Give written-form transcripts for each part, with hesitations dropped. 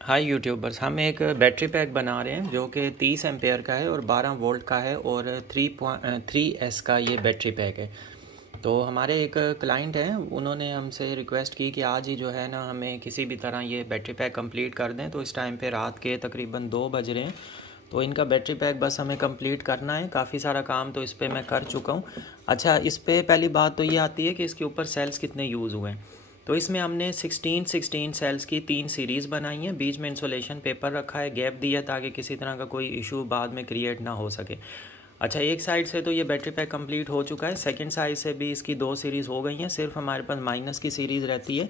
हाय YouTubers, हम एक battery pack बना रहे हैं जो कि 30 एम्पेयर का है और 12 वोल्ट का है और 3.3S का ये बैटरी पैक है। तो हमारे एक क्लाइंट हैं, उन्होंने हमसे रिक्वेस्ट की कि आज ही जो है ना हमें किसी भी तरह ये बैटरी पैक कंप्लीट कर दें। तो इस टाइम पे रात के तकरीबन 2 बज रहे हैं। तो इनका बैटरी पैक बस हमें कंप्लीट करना है। काफ़ी सारा काम तो इस पर मैं कर चुका हूँ। अच्छा, इस पर पहली बात तो ये आती है कि इसके ऊपर सेल्स कितने यूज़ हुए हैं। तो इसमें हमने 16 सेल्स की 3 सीरीज़ बनाई है। बीच में इंसुलेशन पेपर रखा है, गैप दिया ताकि किसी तरह का कोई इशू बाद में क्रिएट ना हो सके। अच्छा, एक साइड से तो ये बैटरी पैक कंप्लीट हो चुका है, सेकंड साइड से भी इसकी 2 सीरीज़ हो गई हैं। सिर्फ हमारे पास माइनस की सीरीज़ रहती है।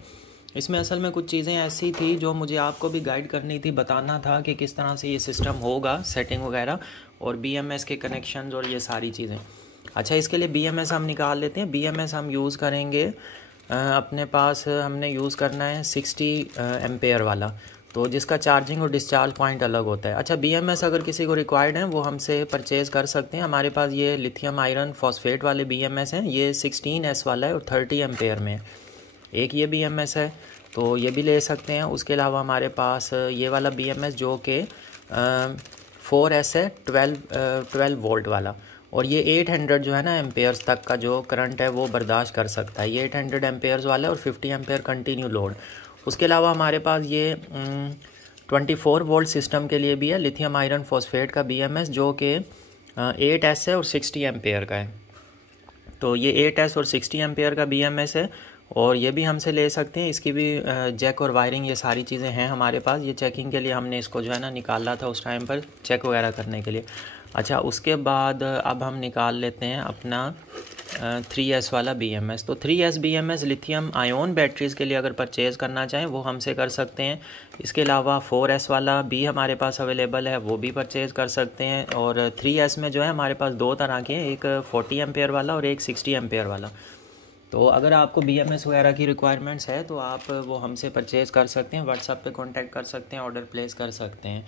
इसमें असल में कुछ चीज़ें ऐसी थी जो मुझे आपको भी गाइड करनी थी, बताना था कि किस तरह से ये सिस्टम होगा, सेटिंग वगैरह और BMS के कनेक्शन और ये सारी चीज़ें। अच्छा, इसके लिए BMS हम निकाल लेते हैं। BMS हम यूज़ करेंगे, अपने पास हमने यूज़ करना है 60 एम्पेयर वाला, तो जिसका चार्जिंग और डिस्चार्ज पॉइंट अलग होता है। अच्छा, BMS अगर किसी को रिक्वायर्ड है वो हमसे परचेज़ कर सकते हैं। हमारे पास ये लिथियम आयरन फॉस्फेट वाले BMS हैं। ये 16S वाला है और 30 एम्पेयर में है। एक ये BMS है, तो ये भी ले सकते हैं। उसके अलावा हमारे पास ये वाला BMS जो कि 4S है, 12 वोल्ट वाला, और ये 800 जो है ना एम्पेयर्स तक का जो करंट है वो बर्दाश्त कर सकता है। ये 800 एम्पेयर्स वाला है और 50 एम्पेयर कंटिन्यू लोड। उसके अलावा हमारे पास ये 24 वोल्ट सिस्टम के लिए भी है, लिथियम आयरन फॉस्फेट का BMS जो कि 8S है और 60 एम्पेयर का है। तो ये 8S और 60 एम्पेयर का BMS है और ये भी हमसे ले सकते हैं। इसकी भी जैक और वायरिंग ये सारी चीज़ें हैं हमारे पास। ये चेकिंग के लिए हमने इसको जो है ना निकाला था उस टाइम पर, चेक वगैरह करने के लिए। अच्छा, उसके बाद अब हम निकाल लेते हैं अपना 3S वाला BMS। तो 3S BMS lithium ion batteries के लिए अगर परचेज़ करना चाहें वो हमसे कर सकते हैं। इसके अलावा 4S वाला भी हमारे पास अवेलेबल है, वो भी परचेज़ कर सकते हैं। और 3S में जो है हमारे पास 2 तरह के हैं, एक 40 एम्पेयर वाला और एक 60 एम्पेयर वाला। तो अगर आपको BMS वगैरह की रिक्वायरमेंट्स है तो आप वो हमसे परचेज़ कर सकते हैं, व्हाट्सएप पे कांटेक्ट कर सकते हैं, ऑर्डर प्लेस कर सकते हैं।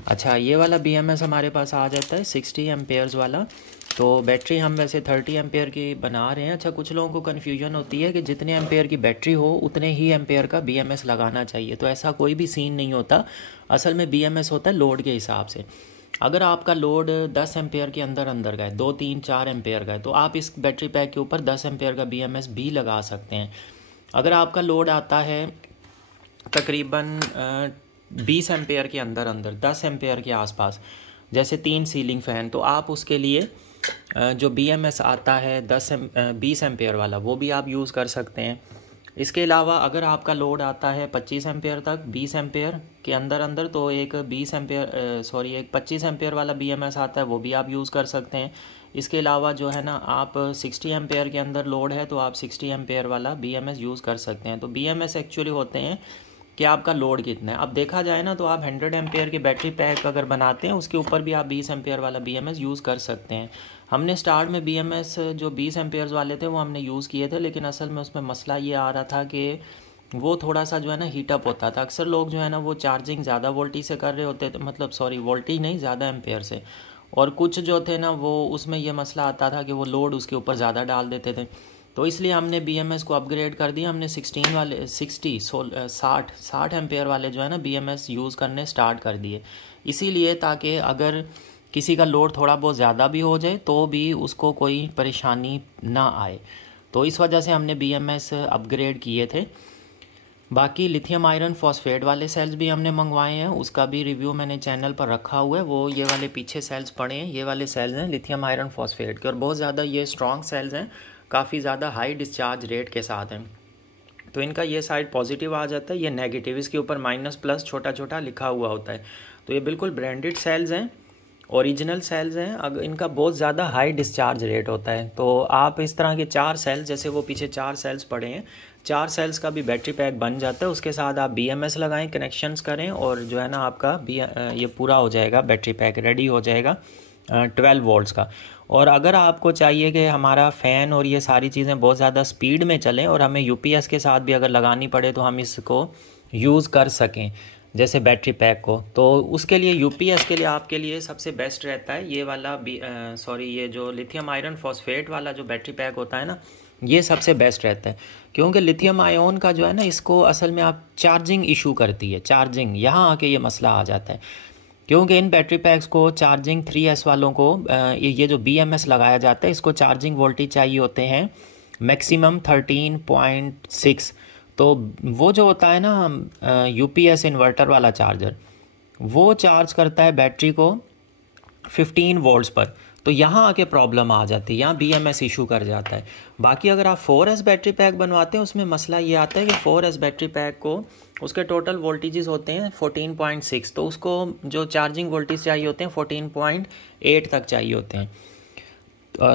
अच्छा, ये वाला BMS हमारे पास आ जाता है 60 एम्पेयर्स वाला। तो बैटरी हम वैसे 30 एम्पेयर की बना रहे हैं। अच्छा, कुछ लोगों को कन्फ्यूजन होती है कि जितने एम्पेयर की बैटरी हो उतने ही एम्पेयर का BMS लगाना चाहिए। तो ऐसा कोई भी सीन नहीं होता। असल में BMS होता है लोड के हिसाब से। अगर आपका लोड 10 एम्पेयर के अंदर अंदर का है, 2, 3, 4 एम्पेयर का है, तो आप इस बैटरी पैक के ऊपर 10 एम्पेयर का BMS भी लगा सकते हैं। अगर आपका लोड आता है तकरीबन 20 एम्पेयर के अंदर अंदर, 10 एम्पेयर के आसपास, जैसे 3 सीलिंग फ़ैन, तो आप उसके लिए जो BMS आता है 20 एम्पेयर वाला वो भी आप यूज़ कर सकते हैं। इसके अलावा अगर आपका लोड आता है 25 एम्पेयर तक, 20 एम्पेयर के अंदर अंदर, तो एक 25 एम्पेयर वाला BMS आता है, वो भी आप यूज़ कर सकते हैं। इसके अलावा जो है ना आप 60 एम्पेयर के अंदर लोड है तो आप 60 एम्पेयर वाला BMS यूज़ कर सकते हैं। तो BMS एक्चुअली होते हैं कि आपका लोड कितना है। अब देखा जाए ना तो आप 100 एम्पेयर की बैटरी पैक अगर बनाते हैं उसके ऊपर भी आप 20 एम्पेयर वाला BMS यूज़ कर सकते हैं। हमने स्टार्ट में BMS जो 20 एम्पेयर्स वाले थे वो हमने यूज़ किए थे, लेकिन असल में उसमें मसला ये आ रहा था कि वो थोड़ा सा जो है ना हीटअप होता था। अक्सर लोग जो है ना वो चार्जिंग ज़्यादा वोल्टेज से कर रहे होते थे, मतलब वोल्टेज नहीं, ज़्यादा एम्पेयर से। और कुछ जो थे ना वो उसमें ये मसला आता था कि वो लोड उसके ऊपर ज़्यादा डाल देते थे। तो इसलिए हमने BMS को अपग्रेड कर दिया। हमने 60 एम्पेयर वाले जो है ना BMS यूज़ करने स्टार्ट कर दिए, इसीलिए ताकि अगर किसी का लोड थोड़ा बहुत ज़्यादा भी हो जाए तो भी उसको कोई परेशानी ना आए। तो इस वजह से हमने BMS अपग्रेड किए थे। बाकी लिथियम आयरन फॉस्फेट वाले सेल्स भी हमने मंगवाए हैं, उसका भी रिव्यू मैंने चैनल पर रखा हुआ है। वो ये वाले पीछे सेल्स पड़े हैं, ये वाले सेल्स हैं लिथियम आयरन फॉस्फेट के, और बहुत ज़्यादा ये स्ट्रॉन्ग सेल्स हैं, काफ़ी ज़्यादा हाई डिस्चार्ज रेट के साथ हैं। तो इनका ये साइड पॉजिटिव आ जाता है, ये नेगेटिव, इसके ऊपर माइनस प्लस छोटा छोटा लिखा हुआ होता है। तो ये बिल्कुल ब्रांडेड सेल्स हैं, ओरिजिनल सेल्स हैं। अगर इनका बहुत ज़्यादा हाई डिस्चार्ज रेट होता है। तो आप इस तरह के 4 सेल्स, जैसे वो पीछे 4 सेल्स पड़े हैं, 4 सेल्स का भी बैटरी पैक बन जाता है। उसके साथ आप BMS लगाएं, कनेक्शंस करें और जो है ना आपका ये पूरा हो जाएगा, बैटरी पैक रेडी हो जाएगा 12 वोल्ट्स का। और अगर आपको चाहिए कि हमारा फ़ैन और ये सारी चीज़ें बहुत ज़्यादा स्पीड में चलें और हमें UPS के साथ भी अगर लगानी पड़े तो हम इसको यूज़ कर सकें जैसे बैटरी पैक को, तो उसके लिए UPS के लिए आपके लिए सबसे बेस्ट रहता है ये वाला ये जो लिथियम आयरन फॉस्फेट वाला जो बैटरी पैक होता है ना, ये सबसे बेस्ट रहता है, क्योंकि लिथियम आयोन का जो है ना, इसको असल में आप चार्जिंग इशू करती है, चार्जिंग, यहाँ आके ये मसला आ जाता है। क्योंकि इन बैटरी पैक्स को चार्जिंग 3S वालों को ये जो BMS लगाया जाता है, इसको चार्जिंग वोल्टेज चाहिए होते हैं मैक्सिमम 13.6। तो वो जो होता है ना UPS इन्वर्टर वाला चार्जर, वो चार्ज करता है बैटरी को 15 वोल्ट्स पर। तो यहाँ आके प्रॉब्लम आ जाती है, यहाँ BMS इशू कर जाता है। बाकी अगर आप 4S बैटरी पैक बनवाते हैं, उसमें मसला ये आता है कि 4S बैटरी पैक को उसके टोटल वोल्टेजेस होते हैं 14.6, तो उसको जो चार्जिंग वोल्टेज चाहिए होते हैं 14.8 तक चाहिए होते हैं,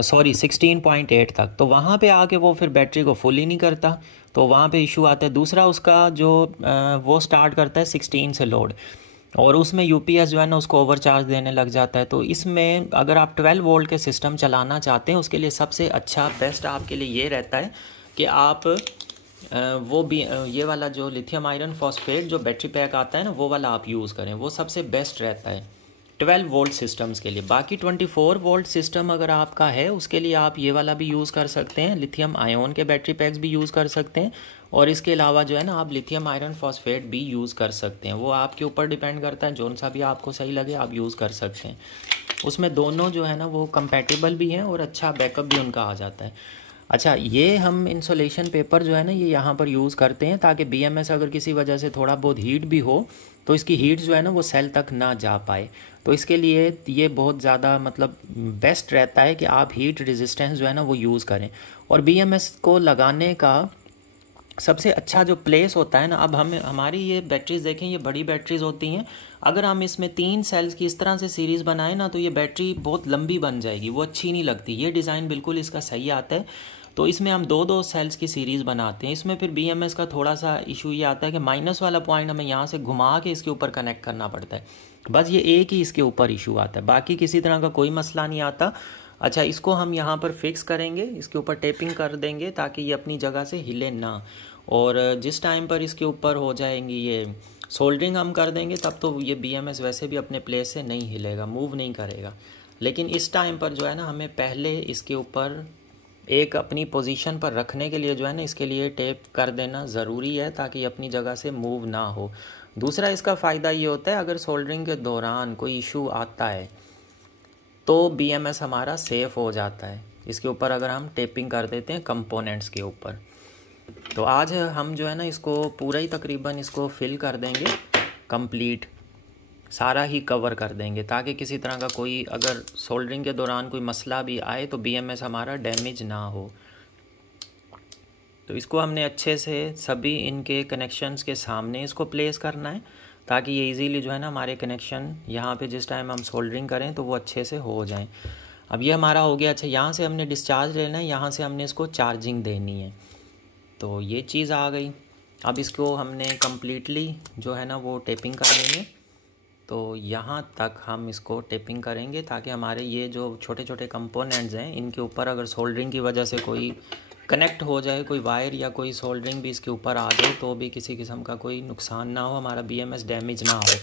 सॉरी 16.8 तक। तो वहाँ पे आके वो फिर बैटरी को फुल ही नहीं करता, तो वहाँ पे इशू आता है। दूसरा उसका जो वो स्टार्ट करता है 16 से लोड, और उसमें UPS जो है ना उसको ओवरचार्ज देने लग जाता है। तो इसमें अगर आप 12 वोल्ट के सिस्टम चलाना चाहते हैं, उसके लिए सबसे अच्छा बेस्ट आपके लिए ये रहता है कि आप वो भी ये वाला जो लिथियम आयरन फॉस्फेट जो बैटरी पैक आता है ना, वो वाला आप यूज़ करें, वो सबसे बेस्ट रहता है 12 वोल्ट सिस्टम्स के लिए। बाकी 24 वोल्ट सिस्टम अगर आपका है, उसके लिए आप ये वाला भी यूज़ कर सकते हैं, लिथियम आयोन के बैटरी पैक्स भी यूज़ कर सकते हैं, और इसके अलावा जो है ना आप लिथियम आयरन फॉस्फेट भी यूज़ कर सकते हैं। वो आपके ऊपर डिपेंड करता है, जौन सा भी आपको सही लगे आप यूज़ कर सकते हैं। उसमें दोनों जो है ना वो कंपैटिबल भी हैं और अच्छा बैकअप भी उनका आ जाता है। अच्छा, ये हम इंसुलेशन पेपर जो है ना ये यहाँ पर यूज़ करते हैं, ताकि BMS अगर किसी वजह से थोड़ा बहुत हीट भी हो, तो इसकी हीट जो है ना वो सेल तक ना जा पाए। तो इसके लिए ये बहुत ज़्यादा मतलब बेस्ट रहता है कि आप हीट रेजिस्टेंस जो है ना वो यूज़ करें। और BMS को लगाने का सबसे अच्छा जो प्लेस होता है ना, अब हमारी ये बैटरीज देखें, ये बड़ी बैटरीज होती हैं। अगर हम इसमें 3 सेल्स की इस तरह से सीरीज़ बनाएं ना, तो ये बैटरी बहुत लंबी बन जाएगी, वो अच्छी नहीं लगती। ये डिज़ाइन बिल्कुल इसका सही आता है, तो इसमें हम 2-2 सेल्स की सीरीज़ बनाते हैं। इसमें फिर BMS का थोड़ा सा इशू ये आता है कि माइनस वाला पॉइंट हमें यहाँ से घुमा के इसके ऊपर कनेक्ट करना पड़ता है, बस ये एक ही इसके ऊपर इशू आता है, बाकी किसी तरह का कोई मसला नहीं आता। अच्छा, इसको हम यहाँ पर फिक्स करेंगे, इसके ऊपर टेपिंग कर देंगे ताकि ये अपनी जगह से हिले ना, और जिस टाइम पर इसके ऊपर हो जाएंगी ये सोल्डरिंग हम कर देंगे, तब तो ये BMS वैसे भी अपने प्लेस से नहीं हिलेगा, मूव नहीं करेगा। लेकिन इस टाइम पर जो है ना हमें पहले इसके ऊपर एक अपनी पोजीशन पर रखने के लिए जो है ना इसके लिए टेप कर देना ज़रूरी है, ताकि अपनी जगह से मूव ना हो। दूसरा इसका फ़ायदा ये होता है, अगर सोल्डरिंग के दौरान कोई इशू आता है तो BMS हमारा सेफ़ हो जाता है इसके ऊपर, अगर हम टेपिंग कर देते हैं कंपोनेंट्स के ऊपर। तो आज हम जो है ना इसको पूरा ही तकरीबन इसको फिल कर देंगे, कंप्लीट सारा ही कवर कर देंगे, ताकि किसी तरह का कोई अगर सोल्डरिंग के दौरान कोई मसला भी आए तो BMS हमारा डैमेज ना हो। तो इसको हमने अच्छे से सभी इनके कनेक्शंस के सामने इसको प्लेस करना है, ताकि ये इजीली जो है ना हमारे कनेक्शन यहाँ पे जिस टाइम हम सोल्डरिंग करें तो वो अच्छे से हो जाएं। अब ये हमारा हो गया। अच्छा, यहाँ से हमने डिस्चार्ज लेना है, यहाँ से हमने इसको चार्जिंग देनी है, तो ये चीज़ आ गई। अब इसको हमने कम्प्लीटली जो है ना वो टेपिंग कर लेंगे। तो यहाँ तक हम इसको टेपिंग करेंगे, ताकि हमारे ये जो छोटे छोटे कंपोनेंट्स हैं इनके ऊपर अगर सोल्डरिंग की वजह से कोई कनेक्ट हो जाए, कोई वायर या कोई सोल्डरिंग भी इसके ऊपर आ जाए, तो भी किसी किस्म का कोई नुकसान ना हो, हमारा BMS डैमेज ना हो।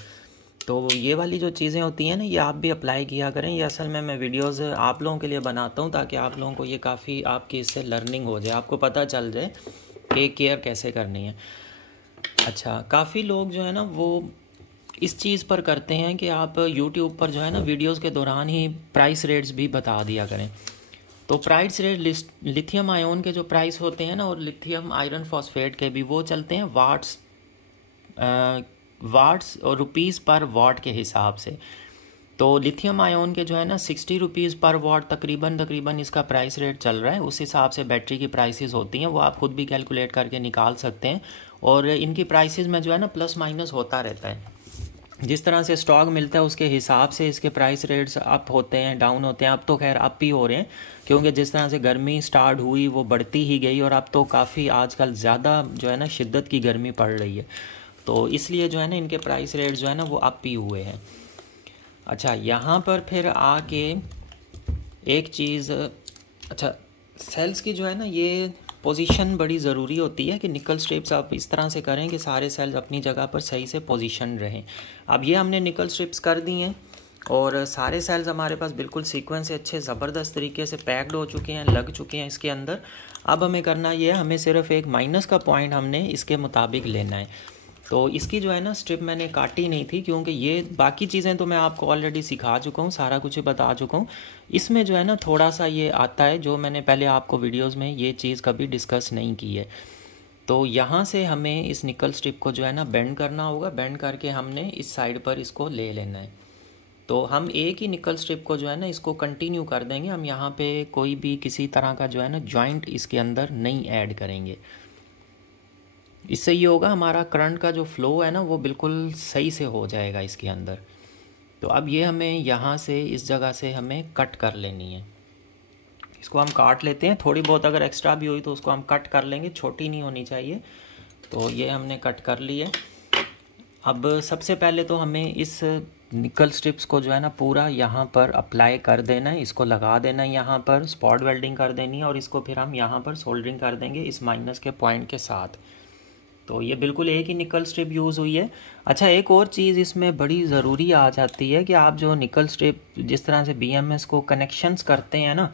तो ये वाली जो चीज़ें होती हैं ना, ये आप भी अप्लाई किया करें। ये असल में मैं वीडियोज़ आप लोगों के लिए बनाता हूँ, ताकि आप लोगों को ये काफ़ी आपकी इससे लर्निंग हो जाए, आपको पता चल जाए कि केयर कैसे करनी है। अच्छा, काफ़ी लोग जो है ना वो इस चीज़ पर करते हैं कि आप YouTube पर जो है ना वीडियोस के दौरान ही प्राइस रेट्स भी बता दिया करें। तो प्राइस रेट लिथियम आयोन के जो प्राइस होते हैं ना, और लिथियम आयरन फॉस्फेट के भी, वो चलते हैं वाट्स और रुपीज़ पर वाट के हिसाब से। तो लिथियम आयोन के जो है ना 60 रुपीज़ पर वाट तकरीबन इसका प्राइस रेट चल रहा है। उस हिसाब से बैटरी की प्राइसेस होती हैं, वो आप खुद भी कैलकुलेट करके निकाल सकते हैं। और इनकी प्राइसेस में जो है ना प्लस माइनस होता रहता है, जिस तरह से स्टॉक मिलता है उसके हिसाब से इसके प्राइस रेट्स अप होते हैं, डाउन होते हैं। अब तो खैर अप ही हो रहे हैं, क्योंकि जिस तरह से गर्मी स्टार्ट हुई वो बढ़ती ही गई, और अब तो काफ़ी आजकल ज़्यादा जो है ना शिद्दत की गर्मी पड़ रही है, तो इसलिए जो है ना इनके प्राइस रेट जो है ना वो अप ही हुए हैं। अच्छा, यहाँ पर फिर आके एक चीज़, अच्छा सेल्स की जो है ना ये पोजीशन बड़ी ज़रूरी होती है कि निकल स्ट्रिप्स आप इस तरह से करें कि सारे सेल्स अपनी जगह पर सही से पोजीशन रहें। अब ये हमने निकल स्ट्रिप्स कर दी हैं, और सारे सेल्स हमारे पास बिल्कुल सीक्वेंस से अच्छे ज़बरदस्त तरीके से पैक्ड हो चुके हैं, लग चुके हैं इसके अंदर। अब हमें करना ये है, हमें सिर्फ एक माइनस का पॉइंट हमने इसके मुताबिक लेना है। तो इसकी जो है ना स्ट्रिप मैंने काटी नहीं थी, क्योंकि ये बाकी चीज़ें तो मैं आपको ऑलरेडी सिखा चुका हूँ, सारा कुछ बता चुका हूँ। इसमें जो है ना थोड़ा सा ये आता है जो मैंने पहले आपको वीडियोज़ में ये चीज़ कभी डिस्कस नहीं की है। तो यहाँ से हमें इस निकल स्ट्रिप को जो है ना बेंड करना होगा, बेंड करके हमने इस साइड पर इसको ले लेना है। तो हम एक ही निकल स्ट्रिप को जो है ना इसको कंटिन्यू कर देंगे, हम यहाँ पे कोई भी किसी तरह का जो है ना जॉइंट इसके अंदर नहीं ऐड करेंगे। इससे ये होगा हमारा करंट का जो फ्लो है ना वो बिल्कुल सही से हो जाएगा इसके अंदर। तो अब ये हमें यहाँ से इस जगह से हमें कट कर लेनी है, इसको हम काट लेते हैं। थोड़ी बहुत अगर एक्स्ट्रा भी हुई तो उसको हम कट कर लेंगे, छोटी नहीं होनी चाहिए। तो ये हमने कट कर ली है। अब सबसे पहले तो हमें इस निकल स्ट्रिप्स को जो है ना पूरा यहाँ पर अप्लाई कर देना है, इसको लगा देना है, यहाँ पर स्पॉट वेल्डिंग कर देनी है और इसको फिर हम यहाँ पर सोल्डरिंग कर देंगे इस माइनस के पॉइंट के साथ। तो ये बिल्कुल एक ही निकल स्ट्रिप यूज़ हुई है। अच्छा, एक और चीज़ इसमें बड़ी ज़रूरी आ जाती है कि आप जो निकल स्ट्रिप जिस तरह से BMS को कनेक्शंस करते हैं ना,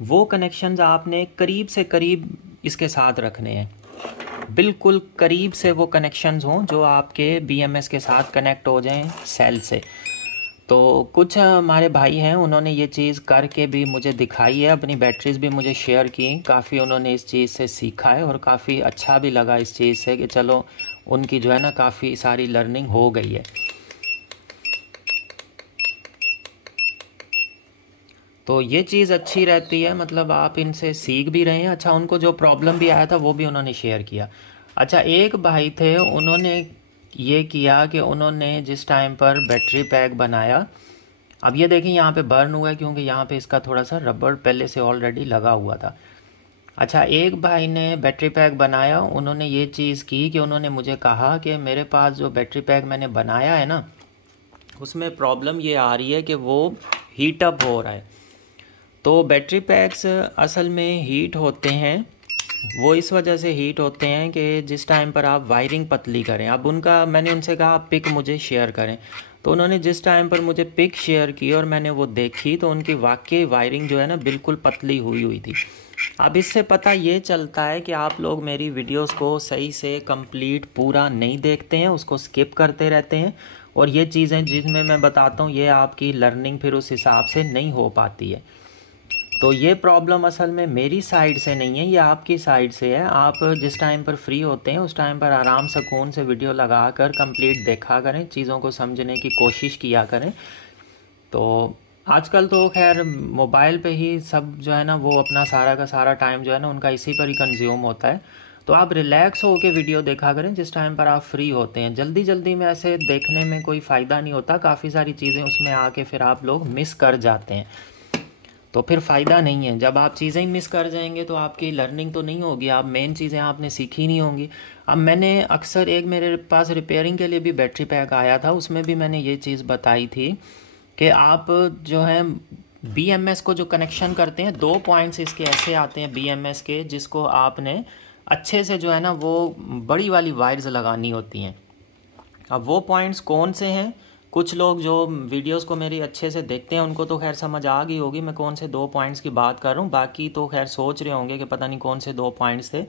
वो कनेक्शंस आपने करीब से करीब इसके साथ रखने हैं, बिल्कुल करीब से वो कनेक्शंस हों जो आपके BMS के साथ कनेक्ट हो जाएं सेल से। तो कुछ हमारे भाई हैं, उन्होंने ये चीज़ करके भी मुझे दिखाई है, अपनी बैटरीज भी मुझे शेयर की, काफ़ी उन्होंने इस चीज़ से सीखा है और काफ़ी अच्छा भी लगा इस चीज़ से कि चलो उनकी जो है ना काफ़ी सारी लर्निंग हो गई है। तो ये चीज़ अच्छी रहती है, मतलब आप इनसे सीख भी रहे हैं। अच्छा, उनको जो प्रॉब्लम भी आया था वो भी उन्होंने शेयर किया। अच्छा, एक भाई थे, उन्होंने ये किया कि उन्होंने जिस टाइम पर बैटरी पैक बनाया, अब ये देखें यहाँ पे बर्न हुआ है क्योंकि यहाँ पे इसका थोड़ा सा रबड़ पहले से ऑलरेडी लगा हुआ था। अच्छा, एक भाई ने बैटरी पैक बनाया, उन्होंने ये चीज़ की कि उन्होंने मुझे कहा कि मेरे पास जो बैटरी पैक मैंने बनाया है ना उसमें प्रॉब्लम ये आ रही है कि वो हीट अप हो रहा है। तो बैटरी पैक्स असल में हीट होते हैं, वो इस वजह से हीट होते हैं कि जिस टाइम पर आप वायरिंग पतली करें। अब मैंने उनसे कहा आप पिक मुझे शेयर करें, तो उन्होंने जिस टाइम पर मुझे पिक शेयर की और मैंने वो देखी तो उनकी वाकई वायरिंग जो है ना बिल्कुल पतली हुई थी। अब इससे पता ये चलता है कि आप लोग मेरी वीडियोस को सही से कंप्लीट पूरा नहीं देखते हैं, उसको स्किप करते रहते हैं, और ये चीज़ें जिसमें मैं बताता हूँ ये आपकी लर्निंग फिर उस हिसाब से नहीं हो पाती है। तो ये प्रॉब्लम असल में मेरी साइड से नहीं है, ये आपकी साइड से है। आप जिस टाइम पर फ्री होते हैं उस टाइम पर आराम सुकून से वीडियो लगा कर कंप्लीट देखा करें, चीज़ों को समझने की कोशिश किया करें। तो आजकल तो खैर मोबाइल पे ही सब जो है ना वो अपना सारा का सारा टाइम जो है ना उनका इसी पर ही कंज्यूम होता है। तो आप रिलैक्स होकर वीडियो देखा करें जिस टाइम पर आप फ्री होते हैं। जल्दी जल्दी में ऐसे देखने में कोई फ़ायदा नहीं होता, काफ़ी सारी चीज़ें उसमें आके फिर आप लोग मिस कर जाते हैं, तो फिर फ़ायदा नहीं है। जब आप चीज़ें ही मिस कर जाएंगे तो आपकी लर्निंग तो नहीं होगी, आप मेन चीज़ें आपने सीखी नहीं होंगी। अब मैंने अक्सर एक मेरे पास रिपेयरिंग के लिए भी बैटरी पैक आया था, उसमें भी मैंने ये चीज़ बताई थी कि आप जो है BMS को जो कनेक्शन करते हैं, 2 पॉइंट्स इसके ऐसे आते हैं BMS के, जिसको आपने अच्छे से जो है ना वो बड़ी वाली वायर्स लगानी होती हैं। अब वो पॉइंट्स कौन से हैं, कुछ लोग जो वीडियोस को मेरी अच्छे से देखते हैं उनको तो खैर समझ आ गई होगी मैं कौन से 2 पॉइंट्स की बात कर रहा हूँ। बाकी तो खैर सोच रहे होंगे कि पता नहीं कौन से 2 पॉइंट्स थे।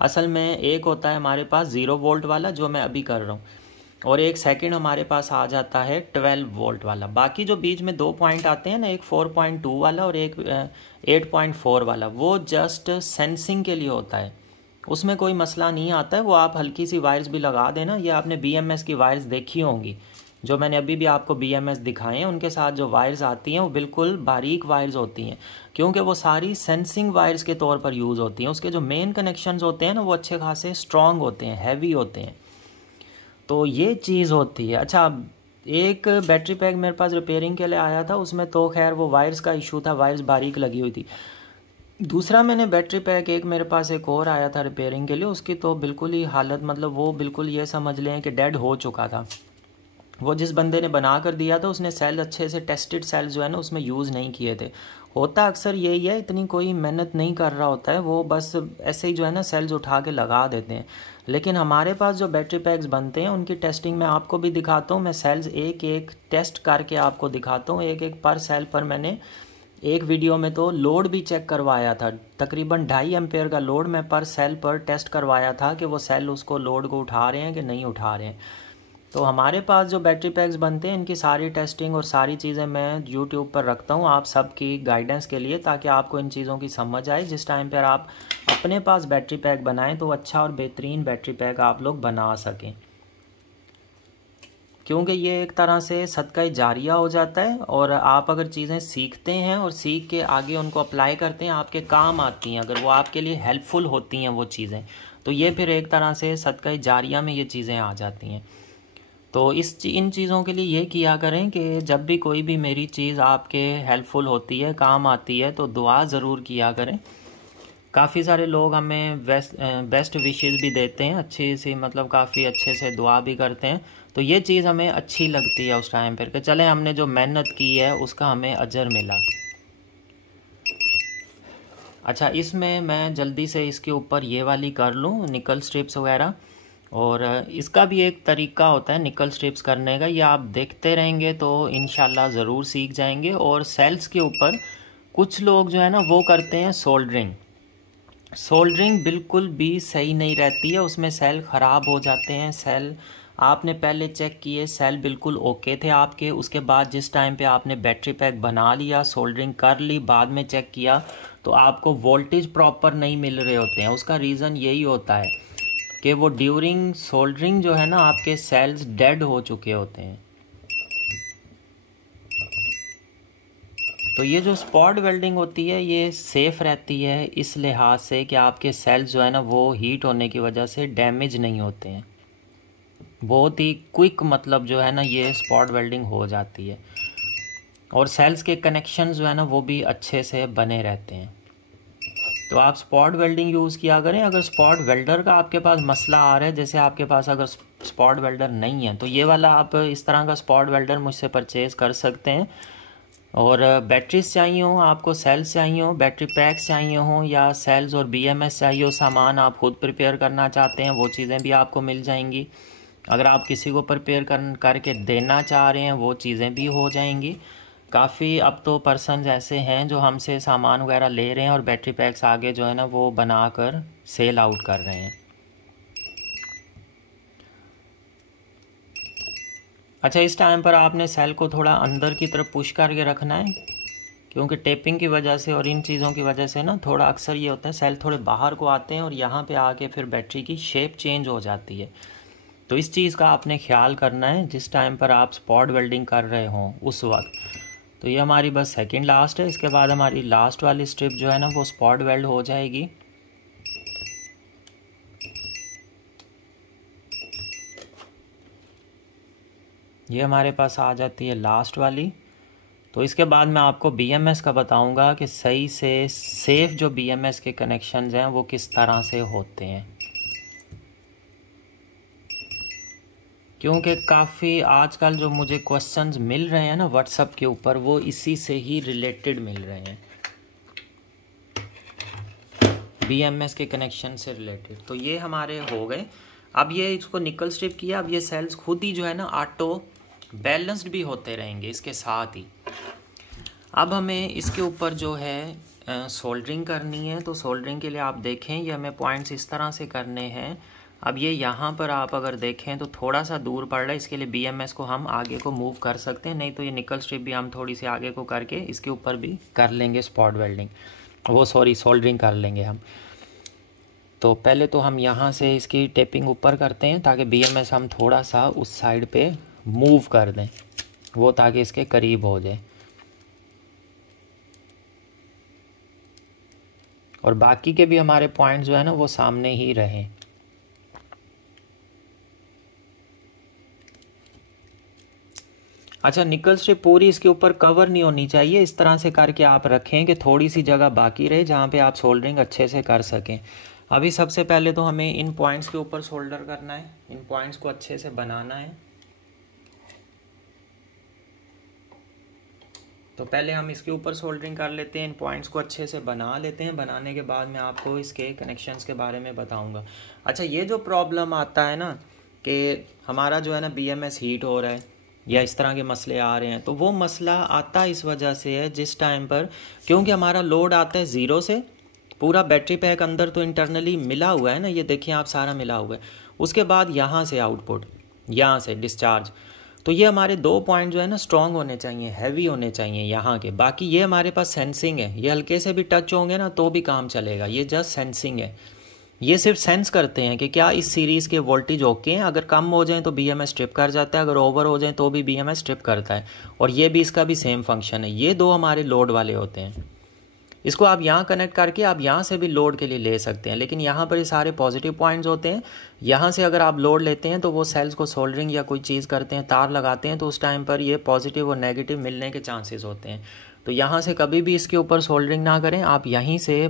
असल में एक होता है हमारे पास 0 वोल्ट वाला जो मैं अभी कर रहा हूँ, और एक सेकंड हमारे पास आ जाता है 12 वोल्ट वाला। बाकी जो बीच में 2 पॉइंट आते हैं ना, एक 4.2 वाला और एक 8.4 वाला, वो जस्ट सेंसिंग के लिए होता है, उसमें कोई मसला नहीं आता है। वो आप हल्की सी वायर्स भी लगा देना। ये आपने BMS की वायर्स देखी होंगी, जो मैंने अभी भी आपको BMS दिखाए हैं, उनके साथ जो वायर्स आती हैं वो बिल्कुल बारीक वायर्स होती हैं, क्योंकि वो सारी सेंसिंग वायर्स के तौर पर यूज़ होती हैं। उसके जो मेन कनेक्शंस होते हैं ना वो अच्छे खासे स्ट्रॉन्ग होते हैं, हैवी होते हैं। तो ये चीज़ होती है। अच्छा, एक बैटरी पैक मेरे पास रिपेयरिंग के लिए आया था, उसमें तो खैर वो वायर्स का इशू था, वायर्स बारीक लगी हुई थी। दूसरा मैंने बैटरी पैक एक मेरे पास एक और आया था रिपेयरिंग के लिए, उसकी तो बिल्कुल ही हालत, मतलब वो बिल्कुल ये समझ लें कि डेड हो चुका था। वो जिस बंदे ने बना कर दिया था उसने सेल अच्छे से टेस्टेड सेल जो है ना उसमें यूज़ नहीं किए थे। होता अक्सर यही है, इतनी कोई मेहनत नहीं कर रहा होता है, वो बस ऐसे ही जो है ना सेल्स उठा के लगा देते हैं। लेकिन हमारे पास जो बैटरी पैक्स बनते हैं उनकी टेस्टिंग मैं आपको भी दिखाता हूँ। मैं सेल्स एक एक टेस्ट करके आपको दिखाता हूँ, एक एक पर सेल पर मैंने एक वीडियो में तो लोड भी चेक करवाया था। तकरीबन 2.5 एम्पेयर का लोड मैं पर सेल पर टेस्ट करवाया था कि वो सेल उसको लोड को उठा रहे हैं कि नहीं उठा रहे हैं। तो हमारे पास जो बैटरी पैक्स बनते हैं इनकी सारी टेस्टिंग और सारी चीज़ें मैं यूट्यूब पर रखता हूँ आप सबकी गाइडेंस के लिए, ताकि आपको इन चीज़ों की समझ आए। जिस टाइम पर आप अपने पास बैटरी पैक बनाएं तो अच्छा और बेहतरीन बैटरी पैक आप लोग बना सकें, क्योंकि ये एक तरह से सदका जारिया हो जाता है। और आप अगर चीज़ें सीखते हैं और सीख के आगे उनको अप्लाई करते हैं, आपके काम आती हैं, अगर वो आपके लिए हेल्पफुल होती हैं वो चीज़ें, तो ये फिर एक तरह से सदका जारिया में ये चीज़ें आ जाती हैं। तो इन चीज़ों के लिए ये किया करें कि जब भी कोई भी मेरी चीज़ आपके हेल्पफुल होती है, काम आती है, तो दुआ ज़रूर किया करें। काफ़ी सारे लोग हमें बेस्ट विशेस भी देते हैं, अच्छी सी मतलब काफ़ी अच्छे से दुआ भी करते हैं, तो ये चीज़ हमें अच्छी लगती है उस टाइम पर कि चलें हमने जो मेहनत की है उसका हमें अजर मिला। अच्छा, इसमें मैं जल्दी से इसके ऊपर ये वाली कर लूँ निकल स्ट्रिप्स वगैरह। और इसका भी एक तरीका होता है निकल स्ट्रिप्स करने का, ये आप देखते रहेंगे तो इंशाल्लाह ज़रूर सीख जाएंगे। और सेल्स के ऊपर कुछ लोग जो है ना वो करते हैं सोल्डरिंग। सोल्डरिंग बिल्कुल भी सही नहीं रहती है, उसमें सेल ख़राब हो जाते हैं। सेल आपने पहले चेक किए, सेल बिल्कुल ओके थे आपके, उसके बाद जिस टाइम पे आपने बैटरी पैक बना लिया, सोल्डरिंग कर ली, बाद में चेक किया तो आपको वोल्टेज प्रॉपर नहीं मिल रहे होते हैं। उसका रीज़न यही होता है कि वो ड्यूरिंग सोल्डरिंग जो है ना आपके सेल्स डेड हो चुके होते हैं। तो ये जो स्पॉट वेल्डिंग होती है ये सेफ़ रहती है इस लिहाज से कि आपके सेल्स जो है ना वो हीट होने की वजह से डैमेज नहीं होते हैं। बहुत ही क्विक मतलब जो है ना ये स्पॉट वेल्डिंग हो जाती है, और सेल्स के कनेक्शन जो है ना वो भी अच्छे से बने रहते हैं। तो आप स्पॉट वेल्डिंग यूज़ किया करें। अगर स्पॉट वेल्डर का आपके पास मसला आ रहा है, जैसे आपके पास अगर स्पॉट वेल्डर नहीं है, तो ये वाला आप इस तरह का स्पॉट वेल्डर मुझसे परचेज़ कर सकते हैं। और बैटरीज चाहिए हो आपको, सेल्स चाहिए हो, बैटरी पैक्स चाहिए हो, या सेल्स और BMS चाहिए हो, सामान आप खुद प्रिपेयर करना चाहते हैं, वो चीज़ें भी आपको मिल जाएंगी। अगर आप किसी को प्रिपेयर करके देना चाह रहे हैं वो चीज़ें भी हो जाएंगी। काफ़ी अब तो पर्सनस ऐसे हैं जो हमसे सामान वगैरह ले रहे हैं और बैटरी पैक्स आगे जो है ना वो बनाकर सेल आउट कर रहे हैं। अच्छा, इस टाइम पर आपने सेल को थोड़ा अंदर की तरफ पुश करके रखना है, क्योंकि टेपिंग की वजह से और इन चीज़ों की वजह से ना थोड़ा अक्सर ये होता है सेल थोड़े बाहर को आते हैं और यहाँ पे आके फिर बैटरी की शेप चेंज हो जाती है। तो इस चीज़ का आपने ख्याल करना है जिस टाइम पर आप स्पॉट वेल्डिंग कर रहे हों उस वक्त। तो ये हमारी बस सेकंड लास्ट है, इसके बाद हमारी लास्ट वाली स्ट्रिप जो है ना वो स्पॉट वेल्ड हो जाएगी। ये हमारे पास आ जाती है लास्ट वाली। तो इसके बाद मैं आपको BMS का बताऊंगा कि सही से सेफ जो BMS के कनेक्शंस हैं वो किस तरह से होते हैं, क्योंकि काफ़ी आजकल जो मुझे क्वेश्चंस मिल रहे हैं ना व्हाट्सएप के ऊपर वो इसी से ही रिलेटेड मिल रहे हैं, BMS के कनेक्शन से रिलेटेड। तो ये हमारे हो गए। अब ये इसको निकल स्ट्रिप किया, अब ये सेल्स खुद ही जो है ना ऑटो बैलेंस्ड भी होते रहेंगे इसके साथ ही। अब हमें इसके ऊपर जो है सोल्डरिंग करनी है। तो सोल्डरिंग के लिए आप देखें ये हमें पॉइंट्स इस तरह से करने हैं। अब ये यहाँ पर आप अगर देखें तो थोड़ा सा दूर पड़ रहा है, इसके लिए BMS को हम आगे को मूव कर सकते हैं, नहीं तो ये निकल स्ट्रिप भी हम थोड़ी सी आगे को करके इसके ऊपर भी कर लेंगे स्पॉट वेल्डिंग, वो सॉरी सोल्डरिंग कर लेंगे हम। तो पहले तो हम यहाँ से इसकी टेपिंग ऊपर करते हैं ताकि BMS हम थोड़ा सा उस साइड पे मूव कर दें, वो ताकि इसके करीब हो जाए, और बाकी के भी हमारे पॉइंट जो है ना वो सामने ही रहें। अच्छा, निकल स्ट्रिप पूरी इसके ऊपर कवर नहीं होनी चाहिए, इस तरह से करके आप रखें कि थोड़ी सी जगह बाकी रहे जहाँ पे आप सोल्डरिंग अच्छे से कर सकें। अभी सबसे पहले तो हमें इन पॉइंट्स के ऊपर सोल्डर करना है, इन पॉइंट्स को अच्छे से बनाना है। तो पहले हम इसके ऊपर सोल्डरिंग कर लेते हैं, इन पॉइंट्स को अच्छे से बना लेते हैं। बनाने के बाद मैं आपको इसके कनेक्शंस के बारे में बताऊंगा। अच्छा, ये जो प्रॉब्लम आता है ना कि हमारा जो है ना BMS हीट हो रहा है या इस तरह के मसले आ रहे हैं, तो वो मसला आता इस वजह से है जिस टाइम पर, क्योंकि हमारा लोड आता है ज़ीरो से, पूरा बैटरी पैक अंदर तो इंटरनली मिला हुआ है ना, ये देखिए आप, सारा मिला हुआ है। उसके बाद यहाँ से आउटपुट, यहाँ से डिस्चार्ज, तो ये हमारे 2 पॉइंट जो है ना स्ट्रॉन्ग होने चाहिए, हैवी होने चाहिए यहाँ के। बाकी ये हमारे पास सेंसिंग है, ये हल्के से भी टच होंगे ना तो भी काम चलेगा, ये जस्ट सेंसिंग है। ये सिर्फ सेंस करते हैं कि क्या इस सीरीज़ के वोल्टेज ओके हैं। अगर कम हो जाए तो BMS ट्रिप कर जाता है, अगर ओवर हो जाए तो भी BMS ट्रिप करता है। और ये भी, इसका भी सेम फंक्शन है। ये 2 हमारे लोड वाले होते हैं। इसको आप यहाँ कनेक्ट करके आप यहाँ से भी लोड के लिए ले सकते हैं, लेकिन यहाँ पर ये सारे पॉजिटिव पॉइंट्स होते हैं। यहाँ से अगर आप लोड लेते हैं तो वो सेल्स को सोल्डरिंग या कोई चीज़ करते हैं, तार लगाते हैं, तो उस टाइम पर ये पॉजिटिव और नेगेटिव मिलने के चांसेस होते हैं। तो यहाँ से कभी भी इसके ऊपर सोल्डरिंग ना करें, आप यहीं से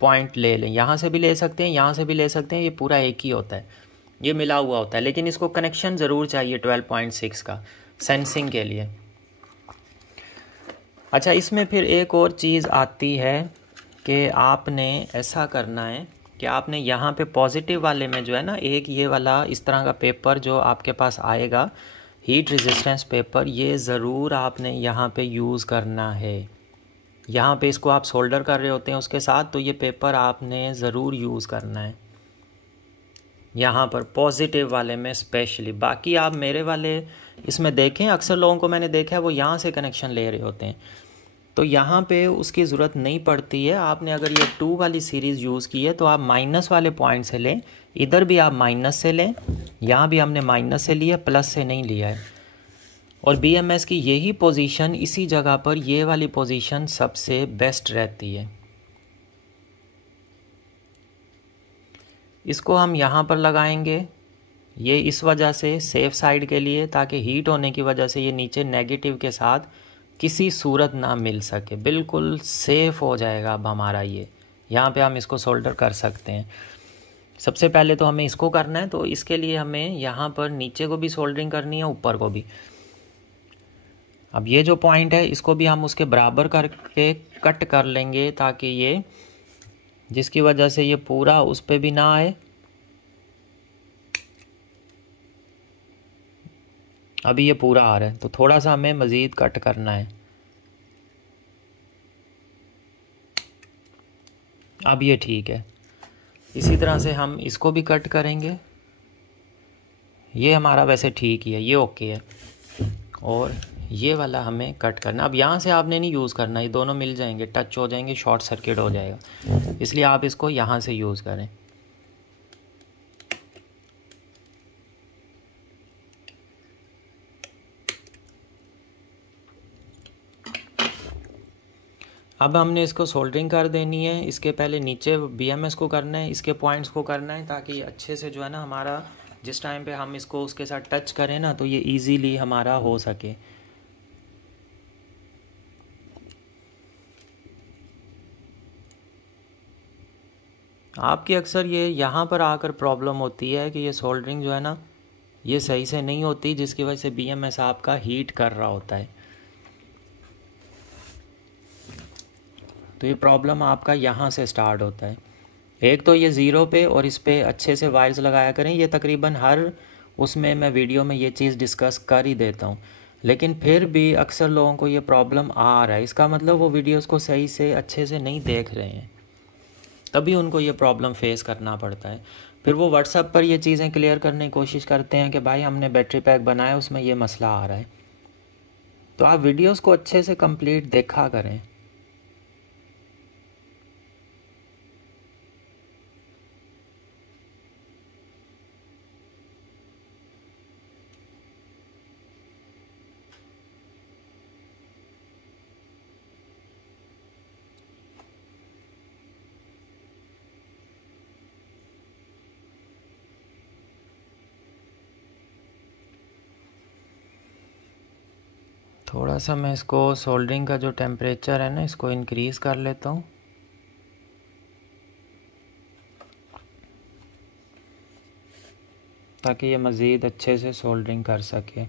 पॉइंट ले लें। यहाँ से भी ले सकते हैं, यहाँ से भी ले सकते हैं, ये पूरा एक ही होता है, ये मिला हुआ होता है। लेकिन इसको कनेक्शन ज़रूर चाहिए 12.6 का सेंसिंग के लिए। अच्छा, इसमें फिर एक और चीज़ आती है कि आपने ऐसा करना है कि आपने यहाँ पे पॉजिटिव वाले में जो है ना, एक ये वाला इस तरह का पेपर जो आपके पास आएगा, हीट रेजिस्टेंस पेपर, ये ज़रूर आपने यहाँ पे यूज़ करना है। यहाँ पे इसको आप सोल्डर कर रहे होते हैं उसके साथ, तो ये पेपर आपने ज़रूर यूज़ करना है यहाँ पर पॉजिटिव वाले में स्पेशली। बाकी आप मेरे वाले इसमें देखें, अक्सर लोगों को मैंने देखा है वो यहाँ से कनेक्शन ले रहे होते हैं, तो यहाँ पे उसकी ज़रूरत नहीं पड़ती है। आपने अगर ये 2 वाली सीरीज़ यूज़ की है तो आप माइनस वाले पॉइंट से लें, इधर भी आप माइनस से लें, यहाँ भी हमने माइनस से लिया, प्लस से नहीं लिया है। और BMS की यही पोजीशन, इसी जगह पर ये वाली पोजीशन सबसे बेस्ट रहती है। इसको हम यहाँ पर लगाएंगे, ये इस वजह से सेफ साइड के लिए, ताकि हीट होने की वजह से ये नीचे नेगेटिव के साथ किसी सूरत ना मिल सके, बिल्कुल सेफ हो जाएगा अब हमारा ये। यहाँ पे हम इसको सोल्डर कर सकते हैं। सबसे पहले तो हमें इसको करना है, तो इसके लिए हमें यहाँ पर नीचे को भी सोल्डरिंग करनी है, ऊपर को भी। अब ये जो पॉइंट है इसको भी हम उसके बराबर करके कट कर लेंगे, ताकि ये, जिसकी वजह से ये पूरा उस पर भी ना आए। अभी ये पूरा आ रहा है, तो थोड़ा सा हमें मज़ीद कट करना है। अब ये ठीक है। इसी तरह से हम इसको भी कट करेंगे। ये हमारा वैसे ठीक ही है, ये ओके है। और ये वाला हमें कट करना। अब यहाँ से आपने नहीं यूज़ करना, ये दोनों मिल जाएंगे, टच हो जाएंगे, शॉर्ट सर्किट हो जाएगा, इसलिए आप इसको यहाँ से यूज़ करें। अब हमने इसको सोल्डरिंग कर देनी है। इसके पहले नीचे BMS को करना है, इसके पॉइंट्स को करना है, ताकि अच्छे से जो है ना हमारा जिस टाइम पे हम इसको उसके साथ टच करें ना, तो ये इजीली हमारा हो सके। आपकी अक्सर ये यहाँ पर आकर प्रॉब्लम होती है कि ये सोल्डरिंग जो है ना ये सही से नहीं होती, जिसकी वजह से BMS आपका हीट कर रहा होता है। तो ये प्रॉब्लम आपका यहाँ से स्टार्ट होता है। एक तो ये ज़ीरो पे, और इस पे अच्छे से वायर्स लगाया करें। ये तकरीबन हर उसमें मैं वीडियो में ये चीज़ डिस्कस कर ही देता हूँ, लेकिन फिर भी अक्सर लोगों को ये प्रॉब्लम आ रहा है। इसका मतलब वो वीडियोस को सही से अच्छे से नहीं देख रहे हैं, तभी उनको ये प्रॉब्लम फेस करना पड़ता है। फिर वो व्हाट्सएप पर ये चीज़ें क्लियर करने की कोशिश करते हैं कि भाई हमने बैटरी पैक बनाया, उसमें ये मसला आ रहा है। तो आप वीडियोस को अच्छे से कंप्लीट देखा करें। थोड़ा सा मैं इसको सोल्डरिंग का जो टेम्परेचर है ना इसको इंक्रीज़ कर लेता हूँ, ताकि ये मज़ीद अच्छे से सोल्डरिंग कर सके।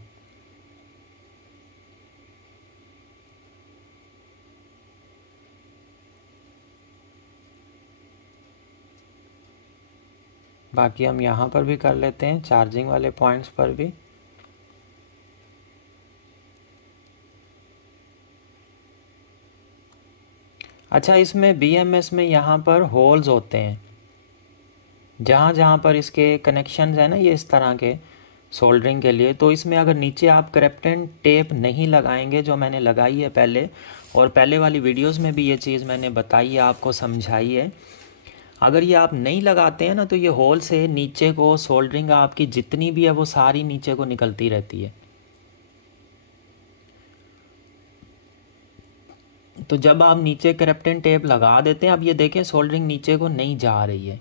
बाकी हम यहाँ पर भी कर लेते हैं, चार्जिंग वाले पॉइंट्स पर भी। अच्छा, इसमें BMS में यहाँ पर होल्स होते हैं, जहाँ जहाँ पर इसके कनेक्शंस हैं ना, ये इस तरह के सोल्डरिंग के लिए। तो इसमें अगर नीचे आप क्रेप्टन टेप नहीं लगाएंगे, जो मैंने लगाई है पहले, और पहले वाली वीडियोस में भी ये चीज़ मैंने बताई है, आपको समझाई है, अगर ये आप नहीं लगाते हैं ना, तो ये होल से नीचे को सोल्डरिंग आपकी जितनी भी है वो सारी नीचे को निकलती रहती है। तो जब आप नीचे क्रेप्टन टेप लगा देते हैं, अब ये देखें सोल्डरिंग नीचे को नहीं जा रही है।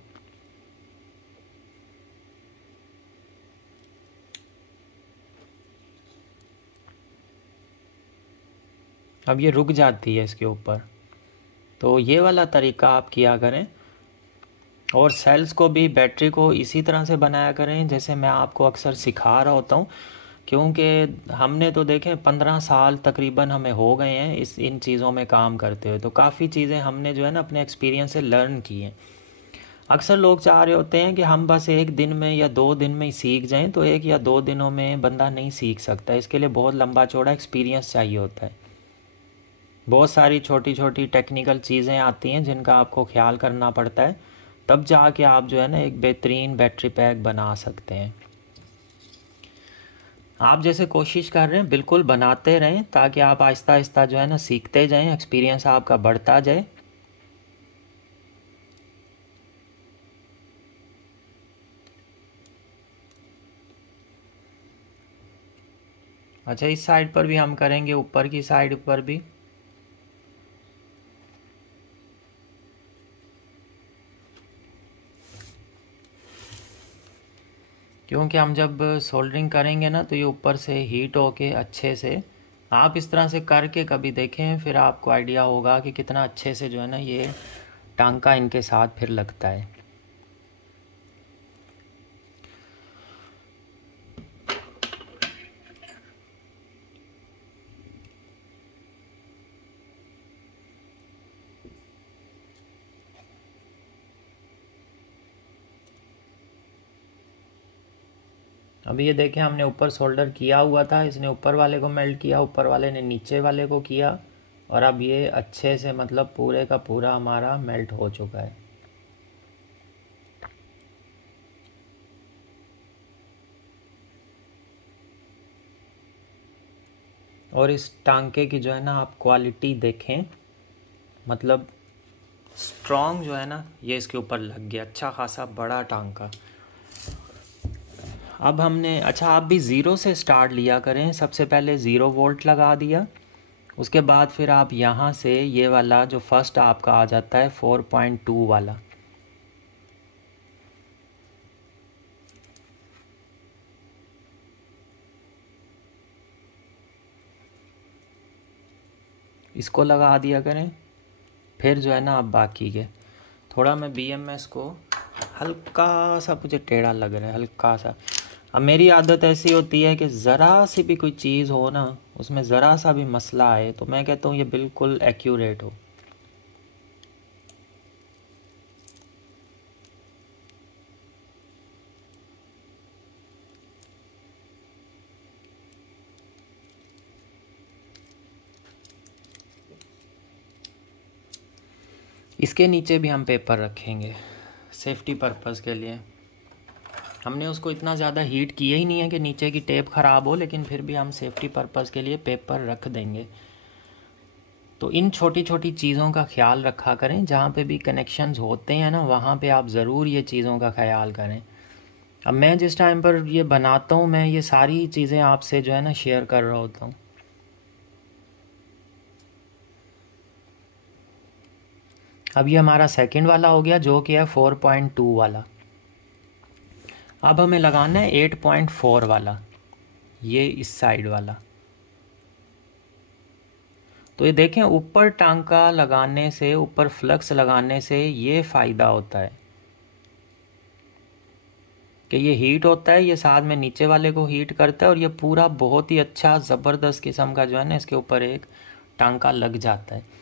अब ये रुक जाती है इसके ऊपर। तो ये वाला तरीका आप किया करें, और सेल्स को भी, बैटरी को इसी तरह से बनाया करें जैसे मैं आपको अक्सर सिखा रहा होता हूँ, क्योंकि हमने तो देखें 15 साल तकरीबन हमें हो गए हैं इन चीज़ों में काम करते हुए। तो काफ़ी चीज़ें हमने जो है ना अपने एक्सपीरियंस से लर्न की हैं। अक्सर लोग चाह रहे होते हैं कि हम बस एक दिन में या 2 दिन में ही सीख जाएं, तो 1 या 2 दिनों में बंदा नहीं सीख सकता। इसके लिए बहुत लंबा चौड़ा एक्सपीरियंस चाहिए होता है। बहुत सारी छोटी छोटी टेक्निकल चीज़ें आती हैं जिनका आपको ख्याल करना पड़ता है, तब जाके आप जो है ना एक बेहतरीन बैटरी पैक बना सकते हैं। आप जैसे कोशिश कर रहे हैं बिल्कुल बनाते रहें, ताकि आप आहिस्ता आहिस्ता जो है ना सीखते जाएं, एक्सपीरियंस आपका बढ़ता जाए। अच्छा, इस साइड पर भी हम करेंगे, ऊपर की साइड पर भी। क्योंकि हम जब सोल्डरिंग करेंगे ना, तो ये ऊपर से हीट होके अच्छे से, आप इस तरह से करके कभी देखें, फिर आपको आइडिया होगा कि कितना अच्छे से जो है ना ये टांका इनके साथ फिर लगता है। अभी ये देखें, हमने ऊपर सोल्डर किया हुआ था, इसने ऊपर वाले को मेल्ट किया, ऊपर वाले ने नीचे वाले को किया, और अब ये अच्छे से मतलब पूरे का पूरा हमारा मेल्ट हो चुका है। और इस टांके की जो है ना आप क्वालिटी देखें, मतलब स्ट्रॉन्ग जो है ना ये इसके ऊपर लग गया, अच्छा खासा बड़ा टांका। अब हमने, अच्छा आप भी ज़ीरो से स्टार्ट लिया करें, सबसे पहले 0 वोल्ट लगा दिया, उसके बाद फिर आप यहाँ से ये वाला जो फर्स्ट आपका आ जाता है 4.2 वाला, इसको लगा दिया करें। फिर जो है ना अब बाकी के, थोड़ा मैं BMS को हल्का सा, मुझे टेढ़ा लग रहा है हल्का सा। अब मेरी आदत ऐसी होती है कि ज़रा सी भी कोई चीज़ हो ना, उसमें ज़रा सा भी मसला आए, तो मैं कहता हूँ ये बिल्कुल एक्यूरेट हो। इसके नीचे भी हम पेपर रखेंगे सेफ्टी पर्पज़ के लिए। हमने उसको इतना ज़्यादा हीट किया ही नहीं है कि नीचे की टेप ख़राब हो, लेकिन फिर भी हम सेफ्टी पर्पज़ के लिए पेपर रख देंगे। तो इन छोटी छोटी चीज़ों का ख्याल रखा करें, जहाँ पे भी कनेक्शंस होते हैं ना, वहाँ पे आप ज़रूर ये चीज़ों का ख्याल करें। अब मैं जिस टाइम पर ये बनाता हूँ, मैं ये सारी चीज़ें आपसे जो है ना शेयर कर रहा होता हूँ। अब ये हमारा सेकंड वाला हो गया, जो कि है 4.2 वाला। अब हमें लगाना है 8.4 वाला, ये इस साइड वाला। तो ये देखें, ऊपर टांका लगाने से, ऊपर फ्लक्स लगाने से ये फ़ायदा होता है कि ये हीट होता है, ये साथ में नीचे वाले को हीट करता है, और ये पूरा बहुत ही अच्छा ज़बरदस्त किस्म का जो है ना इसके ऊपर एक टांका लग जाता है।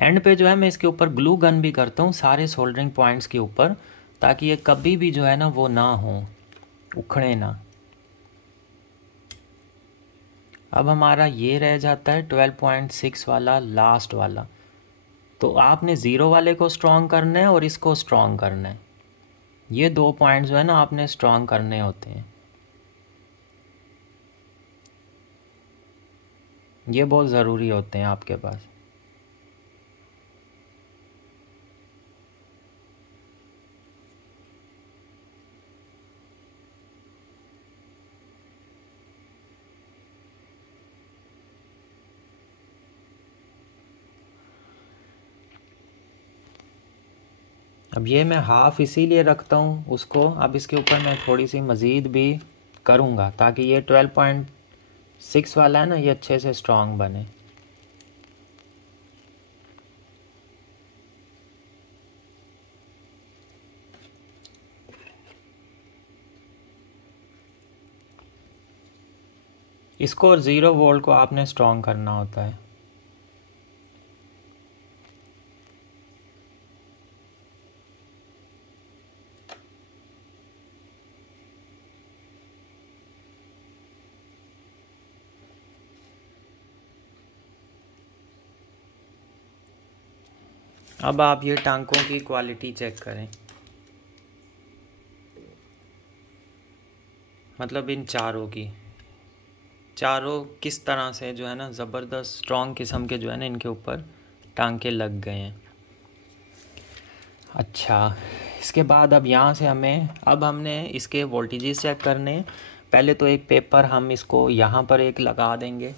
एंड पे जो है मैं इसके ऊपर ग्लू गन भी करता हूँ सारे सोल्डरिंग पॉइंट्स के ऊपर, ताकि ये कभी भी जो है ना वो ना हो, उखड़े ना। अब हमारा ये रह जाता है 12.6 वाला लास्ट वाला। तो आपने ज़ीरो वाले को स्ट्रॉन्ग करना है और इसको स्ट्रॉन्ग करना है। ये 2 पॉइंट्स जो है ना आपने स्ट्रॉन्ग करने होते हैं। ये बहुत ज़रूरी होते हैं आपके पास। अब ये मैं हाफ़ इसीलिए रखता हूँ उसको। अब इसके ऊपर मैं थोड़ी सी मज़ीद भी करूँगा ताकि ये 12.6 वाला है ना ये अच्छे से स्ट्रॉन्ग बने। इसको और 0 वोल्ट को आपने स्ट्रॉन्ग करना होता है। अब आप ये टांकों की क्वालिटी चेक करें, मतलब इन चारों किस तरह से जो है ना ज़बरदस्त स्ट्रॉन्ग किस्म के जो है ना इनके ऊपर टांके लग गए हैं। अच्छा, इसके बाद अब यहाँ से हमने इसके वोल्टेजेस चेक करने हैं। पहले तो एक पेपर हम इसको यहाँ पर एक लगा देंगे।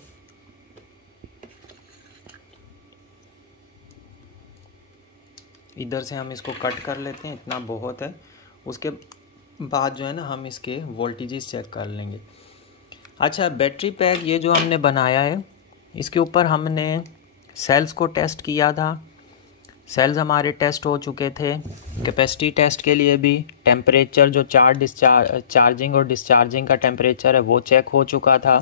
इधर से हम इसको कट कर लेते हैं, इतना बहुत है। उसके बाद जो है ना हम इसके वोल्टेजेस चेक कर लेंगे। अच्छा, बैटरी पैक ये जो हमने बनाया है इसके ऊपर हमने सेल्स को टेस्ट किया था। सेल्स हमारे टेस्ट हो चुके थे। कैपेसिटी टेस्ट के लिए भी टेम्परेचर जो चार्जिंग और डिस्चार्जिंग का टेम्परेचर है वो चेक हो चुका था।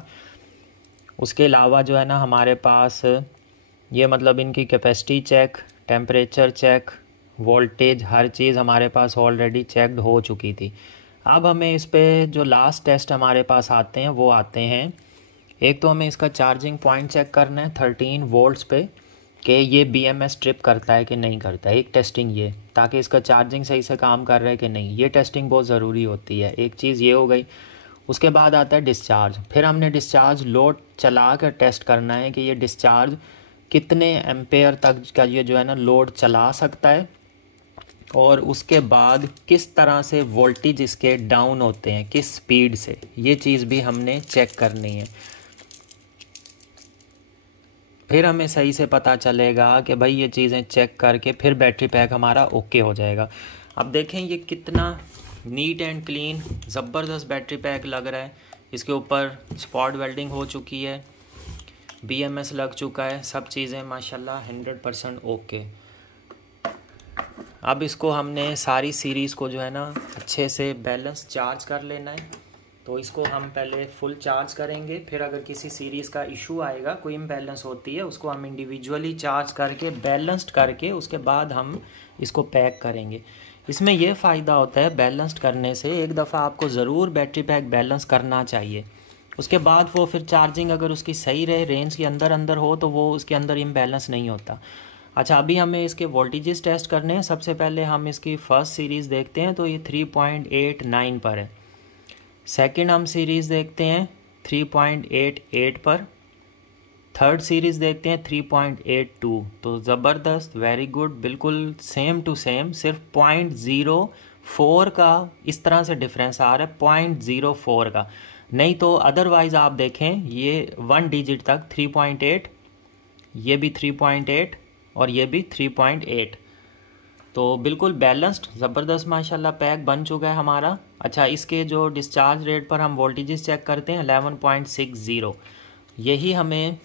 उसके अलावा जो है ना हमारे पास ये मतलब इनकी capacity check, temperature check, voltage, हर चीज़ हमारे पास ऑलरेडी चेक्ड हो चुकी थी। अब हमें इस पे जो लास्ट टेस्ट हमारे पास आते हैं वो आते हैं, एक तो हमें इसका चार्जिंग पॉइंट चेक करना है 13 वोल्ट्स पे कि ये BMS ट्रिप करता है कि नहीं करता है। एक टेस्टिंग ये, ताकि इसका चार्जिंग सही से काम कर रहा है कि नहीं, ये टेस्टिंग बहुत ज़रूरी होती है। एक चीज़ ये हो गई। उसके बाद आता है डिस्चार्ज। फिर हमने डिस्चार्ज लोड चला कर टेस्ट करना है कि ये डिस्चार्ज कितने एम्पेयर तक का ये जो है ना लोड चला सकता है, और उसके बाद किस तरह से वोल्टेज इसके डाउन होते हैं, किस स्पीड से, ये चीज़ भी हमने चेक करनी है। फिर हमें सही से पता चलेगा कि भाई ये चीज़ें चेक करके फिर बैटरी पैक हमारा ओके हो जाएगा। अब देखें ये कितना नीट एंड क्लीन ज़बरदस्त बैटरी पैक लग रहा है। इसके ऊपर स्पॉट वेल्डिंग हो चुकी है, BMS लग चुका है, सब चीज़ें माशाल्लाह 100% ओके। अब इसको हमने सारी सीरीज़ को जो है ना अच्छे से बैलेंस चार्ज कर लेना है। तो इसको हम पहले फुल चार्ज करेंगे, फिर अगर किसी सीरीज़ का इशू आएगा, कोई इम्बैलेंस होती है, उसको हम इंडिविजुअली चार्ज करके बैलेंस्ड करके उसके बाद हम इसको पैक करेंगे। इसमें यह फ़ायदा होता है बैलेंस्ड करने से, एक दफ़ा आपको ज़रूर बैटरी पैक बैलेंस करना चाहिए। उसके बाद वो फिर चार्जिंग अगर उसकी सही रहे, रेंज के अंदर हो, तो वो उसके अंदर इम्बैलेंस नहीं होता। अच्छा, अभी हमें इसके वोल्टेजेस टेस्ट करने हैं। सबसे पहले हम इसकी फ़र्स्ट सीरीज़ देखते हैं, तो ये 3.89 पर है। सेकंड हम सीरीज़ देखते हैं 3.88 पर। थर्ड सीरीज़ देखते हैं 3.82। तो ज़बरदस्त, वेरी गुड, बिल्कुल सेम टू सेम, सिर्फ 0.04 का इस तरह से डिफरेंस आ रहा है, 0.04 का। नहीं तो अदरवाइज़ आप देखें ये 1 डिजिट तक 3.8, ये भी 3.8 और ये भी 3.8। तो बिल्कुल बैलेंस्ड ज़बरदस्त माशाल्लाह पैक बन चुका है हमारा। अच्छा, इसके जो डिस्चार्ज रेट पर हम वोल्टेजेस चेक करते हैं 11.60, यही हमें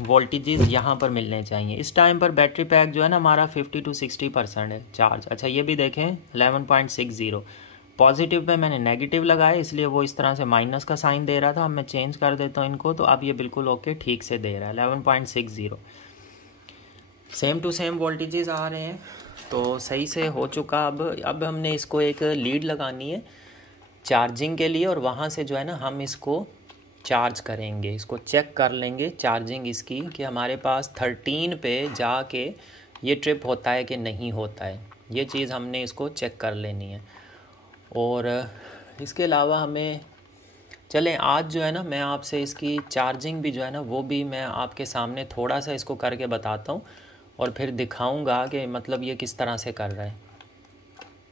वोल्टेजेस यहाँ पर मिलने चाहिए। इस टाइम पर बैटरी पैक जो है ना हमारा 50 to 60% है चार्ज। अच्छा, ये भी देखें 11.60, पॉजिटिव पे मैंने नेगेटिव लगाया इसलिए वो इस तरह से माइनस का साइन दे रहा था। अब मैं चेंज कर देता हूँ इनको, तो अब ये बिल्कुल ओके ठीक से दे रहा है 11.60। सेम टू सेम वोल्टेजेस आ रहे हैं। तो सही से हो चुका। अब हमने इसको एक लीड लगानी है चार्जिंग के लिए, और वहाँ से जो है ना हम इसको चार्ज करेंगे, इसको चेक कर लेंगे चार्जिंग इसकी कि हमारे पास 13 पे जाके ये ट्रिप होता है कि नहीं होता है। ये चीज़ हमने इसको चेक कर लेनी है। और इसके अलावा हमें चलें आज जो है ना मैं आपसे इसकी चार्जिंग भी जो है ना वो भी मैं आपके सामने थोड़ा सा इसको करके बताता हूँ, और फिर दिखाऊंगा कि मतलब ये किस तरह से कर रहा है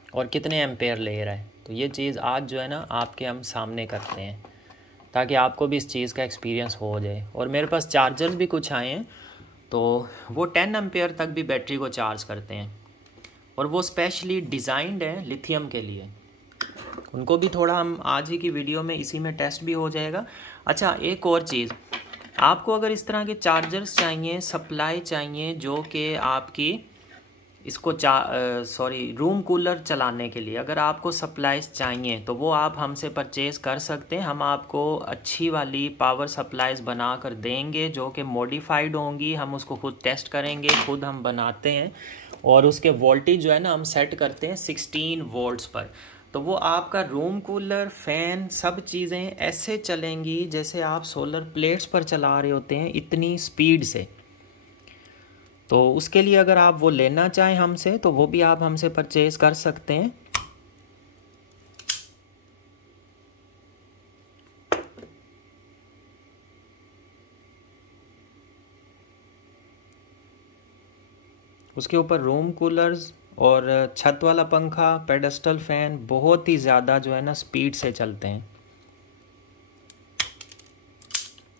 और कितने एम्पेयर ले रहा है। तो ये चीज़ आज जो है ना आपके हम सामने करते हैं ताकि आपको भी इस चीज़ का एक्सपीरियंस हो जाए। और मेरे पास चार्जर्स भी कुछ आए हैं, तो वो 10 एम्पेयर तक भी बैटरी को चार्ज करते हैं, और वो स्पेशली डिज़ाइंड है लिथियम के लिए। उनको भी थोड़ा हम आज ही की वीडियो में इसी में टेस्ट भी हो जाएगा। अच्छा, एक और चीज़, आपको अगर इस तरह के चार्जर्स चाहिए, सप्लाई चाहिए जो कि आपकी इसको रूम कूलर चलाने के लिए अगर आपको सप्लाईज चाहिए तो वो आप हमसे परचेज़ कर सकते हैं। हम आपको अच्छी वाली पावर सप्लाईज बना कर देंगे जो कि मॉडिफाइड होंगी। हम उसको खुद टेस्ट करेंगे, खुद हम बनाते हैं, और उसके वोल्टेज जो है ना हम सेट करते हैं 16 वोल्ट्स पर। तो वो आपका रूम कूलर, फ़ैन, सब चीज़ें ऐसे चलेंगी जैसे आप सोलर प्लेट्स पर चला रहे होते हैं, इतनी स्पीड से। तो उसके लिए अगर आप वो लेना चाहें हमसे तो वो भी आप हमसे परचेज़ कर सकते हैं। उसके ऊपर रूम कूलर्स और छत वाला पंखा, पेडेस्टल फ़ैन बहुत ही ज़्यादा जो है ना स्पीड से चलते हैं,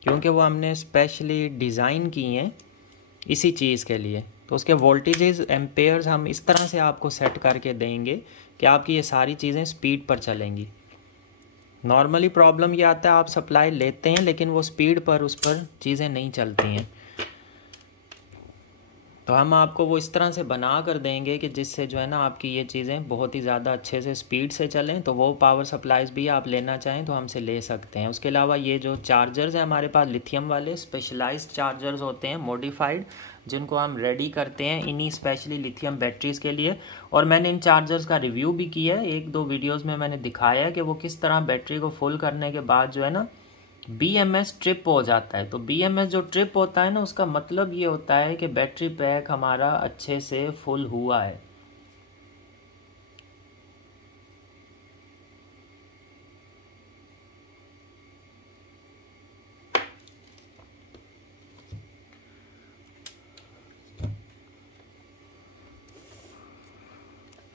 क्योंकि वो हमने स्पेशली डिज़ाइन किए हैं इसी चीज़ के लिए। तो उसके वोल्टेजेस, एम्पेयर्स हम इस तरह से आपको सेट करके देंगे कि आपकी ये सारी चीज़ें स्पीड पर चलेंगी। नॉर्मली प्रॉब्लम ये आता है आप सप्लाई लेते हैं लेकिन वो स्पीड पर उस पर चीज़ें नहीं चलती हैं। तो हम आपको वो इस तरह से बना कर देंगे कि जिससे जो है ना आपकी ये चीज़ें बहुत ही ज़्यादा अच्छे से स्पीड से चलें। तो वो पावर सप्लाईज भी आप लेना चाहें तो हमसे ले सकते हैं। उसके अलावा ये जो चार्जर्स हैं हमारे पास लिथियम वाले स्पेशलाइज्ड चार्जर्स होते हैं, मॉडिफाइड, जिनको हम रेडी करते हैं इन्हीं स्पेशली लिथियम बैटरीज़ के लिए। और मैंने इन चार्जर्स का रिव्यू भी किया है, 1-2 वीडियोज़ में मैंने दिखाया है कि वो किस तरह बैटरी को फुल करने के बाद जो है ना BMS ट्रिप हो जाता है। तो BMS जो ट्रिप होता है ना उसका मतलब ये होता है कि बैटरी पैक हमारा अच्छे से फुल हुआ है।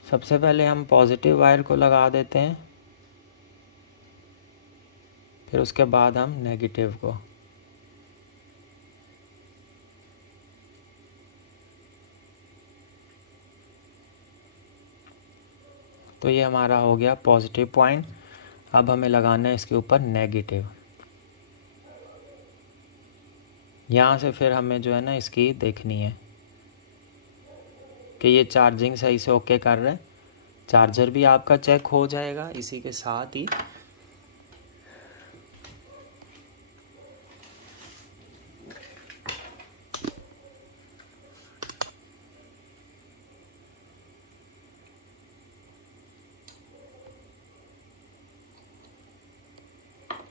सबसे पहले हम पॉजिटिव वायर को लगा देते हैं, फिर उसके बाद हम नेगेटिव को। तो ये हमारा हो गया पॉजिटिव पॉइंट। अब हमें लगाना है इसके ऊपर नेगेटिव। यहाँ से फिर हमें जो है ना इसकी देखनी है कि ये चार्जिंग सही से ओके कर रहा है। चार्जर भी आपका चेक हो जाएगा इसी के साथ ही।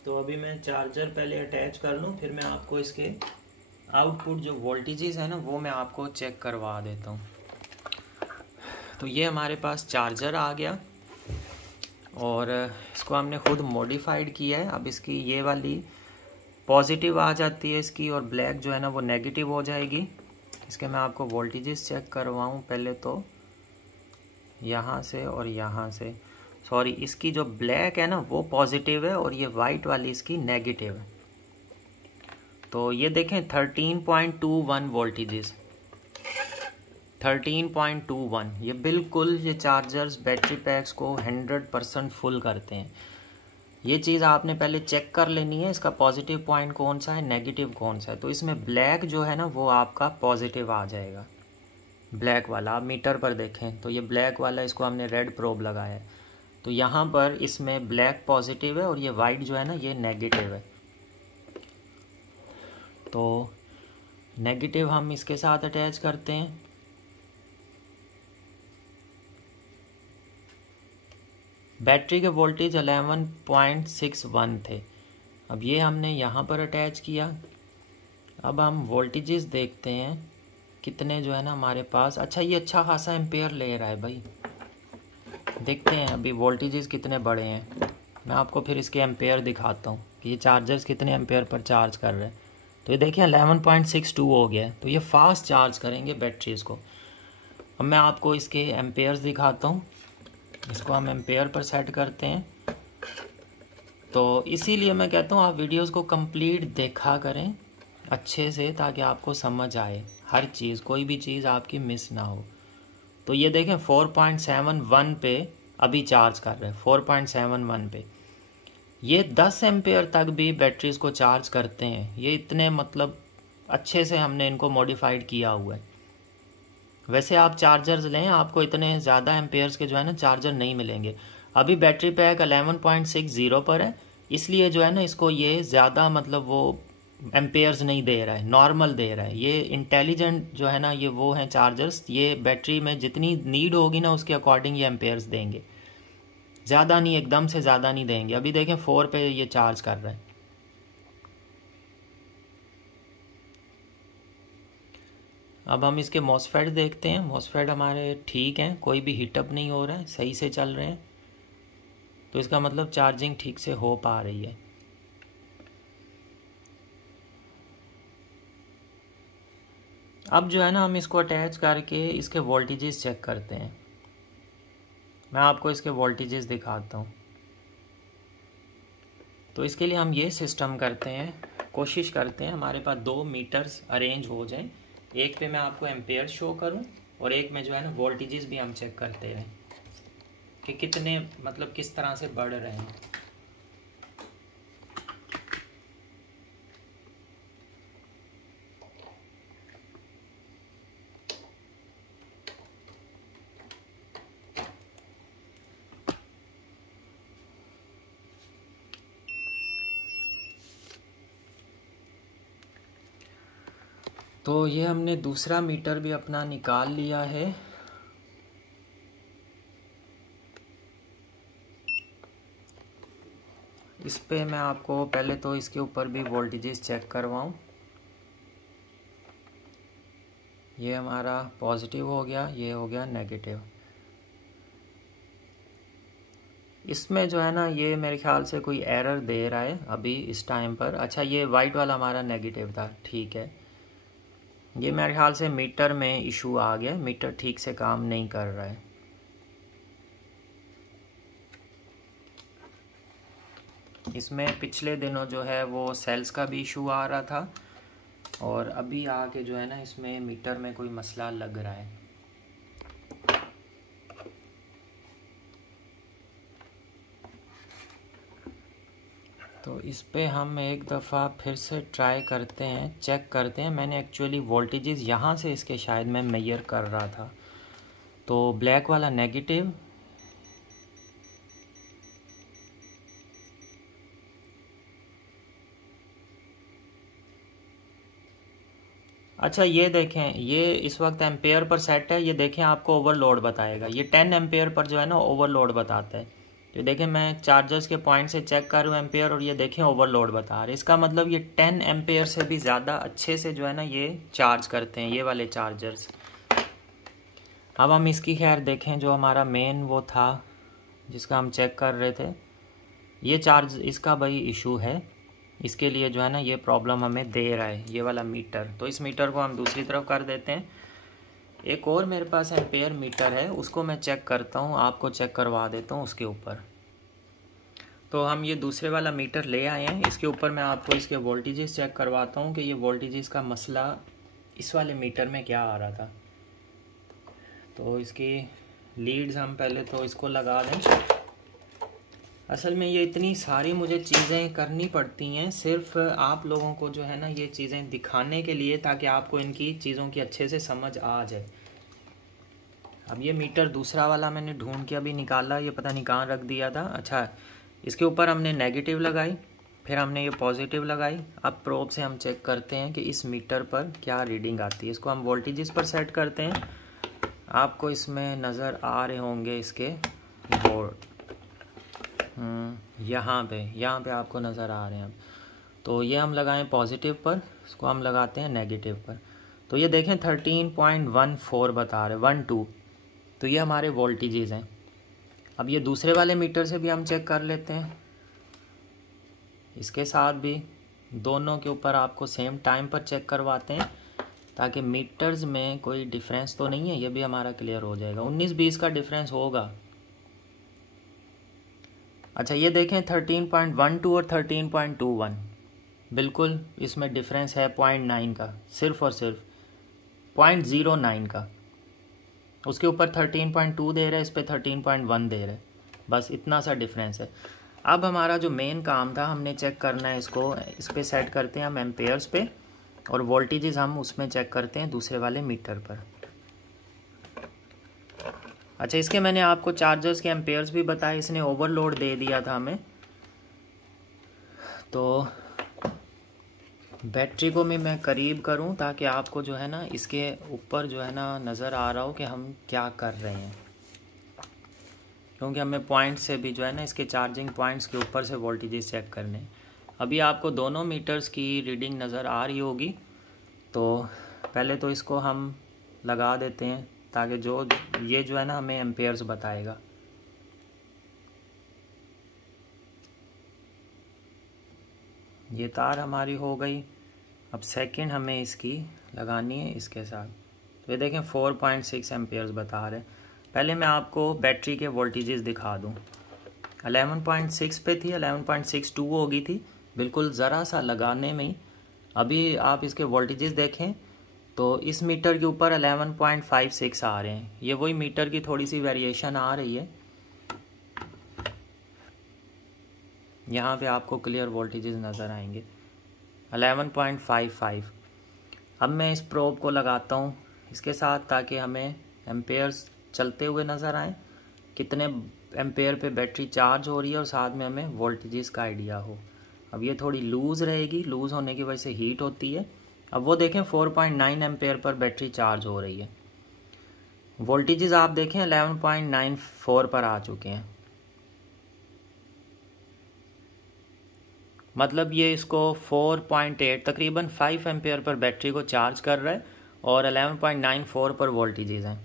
तो अभी मैं चार्जर पहले अटैच कर लूँ, फिर मैं आपको इसके आउटपुट जो वोल्टेजेस है ना वो मैं आपको चेक करवा देता हूँ। तो ये हमारे पास चार्जर आ गया और इसको हमने खुद मॉडिफाइड किया है। अब इसकी ये वाली पॉजिटिव आ जाती है इसकी, और ब्लैक जो है ना वो नेगेटिव हो जाएगी। इसके मैं आपको वोल्टेजेस चेक करवाऊँ पहले, तो यहाँ से और यहाँ से, सॉरी, इसकी जो ब्लैक है ना वो पॉजिटिव है और ये वाइट वाली इसकी नेगेटिव है। तो ये देखें 13.21 वोल्टेजेस, 13.21। ये बिल्कुल ये चार्जर्स बैटरी पैक्स को 100% फुल करते हैं। ये चीज़ आपने पहले चेक कर लेनी है, इसका पॉजिटिव पॉइंट कौन सा है, नेगेटिव कौन सा है। तो इसमें ब्लैक जो है ना वो आपका पॉजिटिव आ जाएगा, ब्लैक वाला। आप मीटर पर देखें तो ये ब्लैक वाला, इसको हमने रेड प्रोब लगाया है, तो यहाँ पर इसमें ब्लैक पॉजिटिव है और ये वाइट जो है ना ये नेगेटिव है। तो नेगेटिव हम इसके साथ अटैच करते हैं। बैटरी के वोल्टेज 11.61 थे। अब ये हमने यहाँ पर अटैच किया। अब हम वोल्टेजेस देखते हैं कितने जो है ना हमारे पास। अच्छा, ये अच्छा खासा एम्पेयर ले रहा है भाई। देखते हैं अभी वोल्टेजेस कितने बड़े हैं। मैं आपको फिर इसके एम्पेयर दिखाता हूँ कि ये चार्जर्स कितने एम्पेयर पर चार्ज कर रहे हैं। तो ये देखिए 11.62 हो गया है। तो ये फास्ट चार्ज करेंगे बैटरीज को। अब मैं आपको इसके एम्पेयर्स दिखाता हूँ। इसको हम एम्पेयर पर सेट करते हैं। तो इसीलिए मैं कहता हूँ आप वीडियोस को कंप्लीट देखा करें अच्छे से, ताकि आपको समझ आए हर चीज़, कोई भी चीज़ आपकी मिस ना हो। तो ये देखें 4.71 पे अभी चार्ज कर रहे हैं, 4.71 पे। ये 10 एम्पेयर तक भी बैटरीज को चार्ज करते हैं। ये इतने मतलब अच्छे से हमने इनको मॉडिफाइड किया हुआ है। वैसे आप चार्जर्स लें, आपको इतने ज़्यादा एम्पेयर्स के जो है ना चार्जर नहीं मिलेंगे। अभी बैटरी पैक 11.60 पर है, इसलिए जो है ना इसको ये ज़्यादा मतलब वो एम्पेयर्स नहीं दे रहा है, नॉर्मल दे रहा है। ये इंटेलिजेंट जो है ना ये वो हैं चार्जर्स, ये बैटरी में जितनी नीड होगी ना उसके अकॉर्डिंग ये एम्पेयर्स देंगे, ज़्यादा नहीं, एकदम से ज़्यादा नहीं देंगे। अभी देखें 4 पे ये चार्ज कर रहा है। अब हम इसके मॉसफेट देखते हैं। मॉसफेट हमारे ठीक हैं, कोई भी हीटअप नहीं हो रहा है, सही से चल रहे हैं। तो इसका मतलब चार्जिंग ठीक से हो पा रही है। अब जो है ना हम इसको अटैच करके इसके वोल्टेजेस चेक करते हैं। मैं आपको इसके वोल्टेजेस दिखाता हूँ। तो इसके लिए हम ये सिस्टम करते हैं, कोशिश करते हैं हमारे पास 2 मीटर्स अरेंज हो जाएं। एक पे मैं आपको एम्पेयर शो करूं और एक में जो है ना वोल्टेजेस भी हम चेक करते रहें कि कितने मतलब किस तरह से बढ़ रहे हैं। तो ये हमने दूसरा मीटर भी अपना निकाल लिया है। इस पे मैं आपको पहले तो इसके ऊपर भी वोल्टेजेस चेक करवाऊं। ये हमारा पॉजिटिव हो गया, ये हो गया नेगेटिव। इसमें जो है ना ये मेरे ख्याल से कोई एरर दे रहा है अभी इस टाइम पर। अच्छा, ये वाइट वाला हमारा नेगेटिव था, ठीक है। ये मेरे ख्याल से मीटर में इशू आ गया, मीटर ठीक से काम नहीं कर रहा है। इसमें पिछले दिनों जो है वो सेल्स का भी इशू आ रहा था और अभी आके जो है ना इसमें मीटर में कोई मसला लग रहा है। तो इस पे हम एक दफ़ा फिर से ट्राई करते हैं, चेक करते हैं। मैंने एक्चुअली वोल्टेजेस यहाँ से इसके शायद मैं मेजर कर रहा था। तो ब्लैक वाला नेगेटिव, अच्छा ये देखें, ये इस वक्त एम्पेयर पर सेट है। ये देखें आपको ओवरलोड बताएगा, ये 10 एम्पेयर पर जो है ना ओवरलोड बताता है। तो देखें मैं चार्जर्स के पॉइंट से चेक कर रहा हूँ एम्पेयर और ये देखें ओवरलोड बता रहे हैं। इसका मतलब ये 10 एम्पेयर से भी ज़्यादा अच्छे से जो है ना ये चार्ज करते हैं ये वाले चार्जर्स। अब हम इसकी खैर देखें, जो हमारा मेन वो था जिसका हम चेक कर रहे थे, ये चार्ज इसका भाई इशू है। इसके लिए जो है ना ये प्रॉब्लम हमें दे रहा है ये वाला मीटर। तो इस मीटर को हम दूसरी तरफ कर देते हैं। एक और मेरे पास एम्पेयर मीटर है, उसको मैं चेक करता हूँ, आपको चेक करवा देता हूँ उसके ऊपर। तो हम ये दूसरे वाला मीटर ले आए हैं, इसके ऊपर मैं आपको इसके वोल्टेजेस चेक करवाता हूँ कि ये वोल्टेजेस का मसला इस वाले मीटर में क्या आ रहा था। तो इसकी लीड्स हम पहले तो इसको लगा दें। असल में ये इतनी सारी मुझे चीज़ें करनी पड़ती हैं सिर्फ आप लोगों को जो है ना ये चीज़ें दिखाने के लिए, ताकि आपको इनकी चीज़ों की अच्छे से समझ आ जाए। अब ये मीटर दूसरा वाला मैंने ढूंढ के अभी निकाला, ये पता नहीं कहाँ रख दिया था। अच्छा, इसके ऊपर हमने नेगेटिव लगाई, फिर हमने ये पॉजिटिव लगाई। अब प्रोब से हम चेक करते हैं कि इस मीटर पर क्या रीडिंग आती है। इसको हम वोल्टेजेस पर सेट करते हैं। आपको इसमें नज़र आ रहे होंगे इसके बोर्ड, यहाँ पे आपको नज़र आ रहे हैं अब। तो ये हम लगाएं पॉजिटिव पर, इसको हम लगाते हैं नेगेटिव पर। तो ये देखें 13.14 बता रहे, 12। तो ये हमारे वोल्टेजेस हैं। अब ये दूसरे वाले मीटर से भी हम चेक कर लेते हैं, इसके साथ भी दोनों के ऊपर आपको सेम टाइम पर चेक करवाते हैं ताकि मीटर्स में कोई डिफरेंस तो नहीं है, ये भी हमारा क्लियर हो जाएगा। 19-20 का डिफरेंस होगा। अच्छा ये देखें 13.12 और 13.21, बिल्कुल इसमें डिफरेंस है 0.9 का, सिर्फ और सिर्फ 0.09 का। उसके ऊपर 13.2 दे रहे हैं, इस पर 13.1 दे रहे हैं, बस इतना सा डिफरेंस है। अब हमारा जो मेन काम था, हमने चेक करना है इसको, इस पर सेट करते हैं हम एम्पेयर्स पे, और वोल्टेजेस हम उसमें चेक करते हैं दूसरे वाले मीटर पर। अच्छा इसके मैंने आपको चार्जर्स के एम्पेयर्स भी बताए, इसने ओवरलोड दे दिया था हमें। तो बैटरी को भी मैं करीब करूं ताकि आपको जो है ना इसके ऊपर जो है ना नज़र आ रहा हो कि हम क्या कर रहे हैं, क्योंकि हमें पॉइंट से भी जो है ना इसके चार्जिंग पॉइंट्स के ऊपर से वोल्टेजेस चेक करने हैं। अभी आपको दोनों मीटर्स की रीडिंग नज़र आ रही होगी। तो पहले तो इसको हम लगा देते हैं ताकि ये जो है ना हमें एम्पेयर्स बताएगा। ये तार हमारी हो गई। अब सेकंड हमें इसकी लगानी है इसके साथ। तो ये देखें 4.6 एम्पेयर्स बता रहे हैं। पहले मैं आपको बैटरी के वोल्टेजेस दिखा दूं। 11.6 पे थी, 11.62 हो गई थी, बिल्कुल ज़रा सा लगाने में ही। अभी आप इसके वोल्टेजेस देखें तो इस मीटर के ऊपर 11.56 आ रहे हैं। ये वही मीटर की थोड़ी सी वेरिएशन आ रही है। यहाँ पे आपको क्लियर वोल्टेजेस नज़र आएंगे 11.55। अब मैं इस प्रोब को लगाता हूँ इसके साथ ताकि हमें एम्पेयर्स चलते हुए नज़र आए, कितने एम्पेयर पे बैटरी चार्ज हो रही है, और साथ में हमें वोल्टेजेस का आइडिया हो। अब ये थोड़ी लूज़ रहेगी, लूज़ होने की वजह से हीट होती है। अब वो देखें 4.9 एम्पेयर पर बैटरी चार्ज हो रही है। वोल्टेजेस आप देखें 11.94 पर आ चुके हैं, मतलब ये इसको 4.8 तकरीबन 5 एम्पेयर पर बैटरी को चार्ज कर रहा है, और 11.94 पर वोल्टेजेस हैं।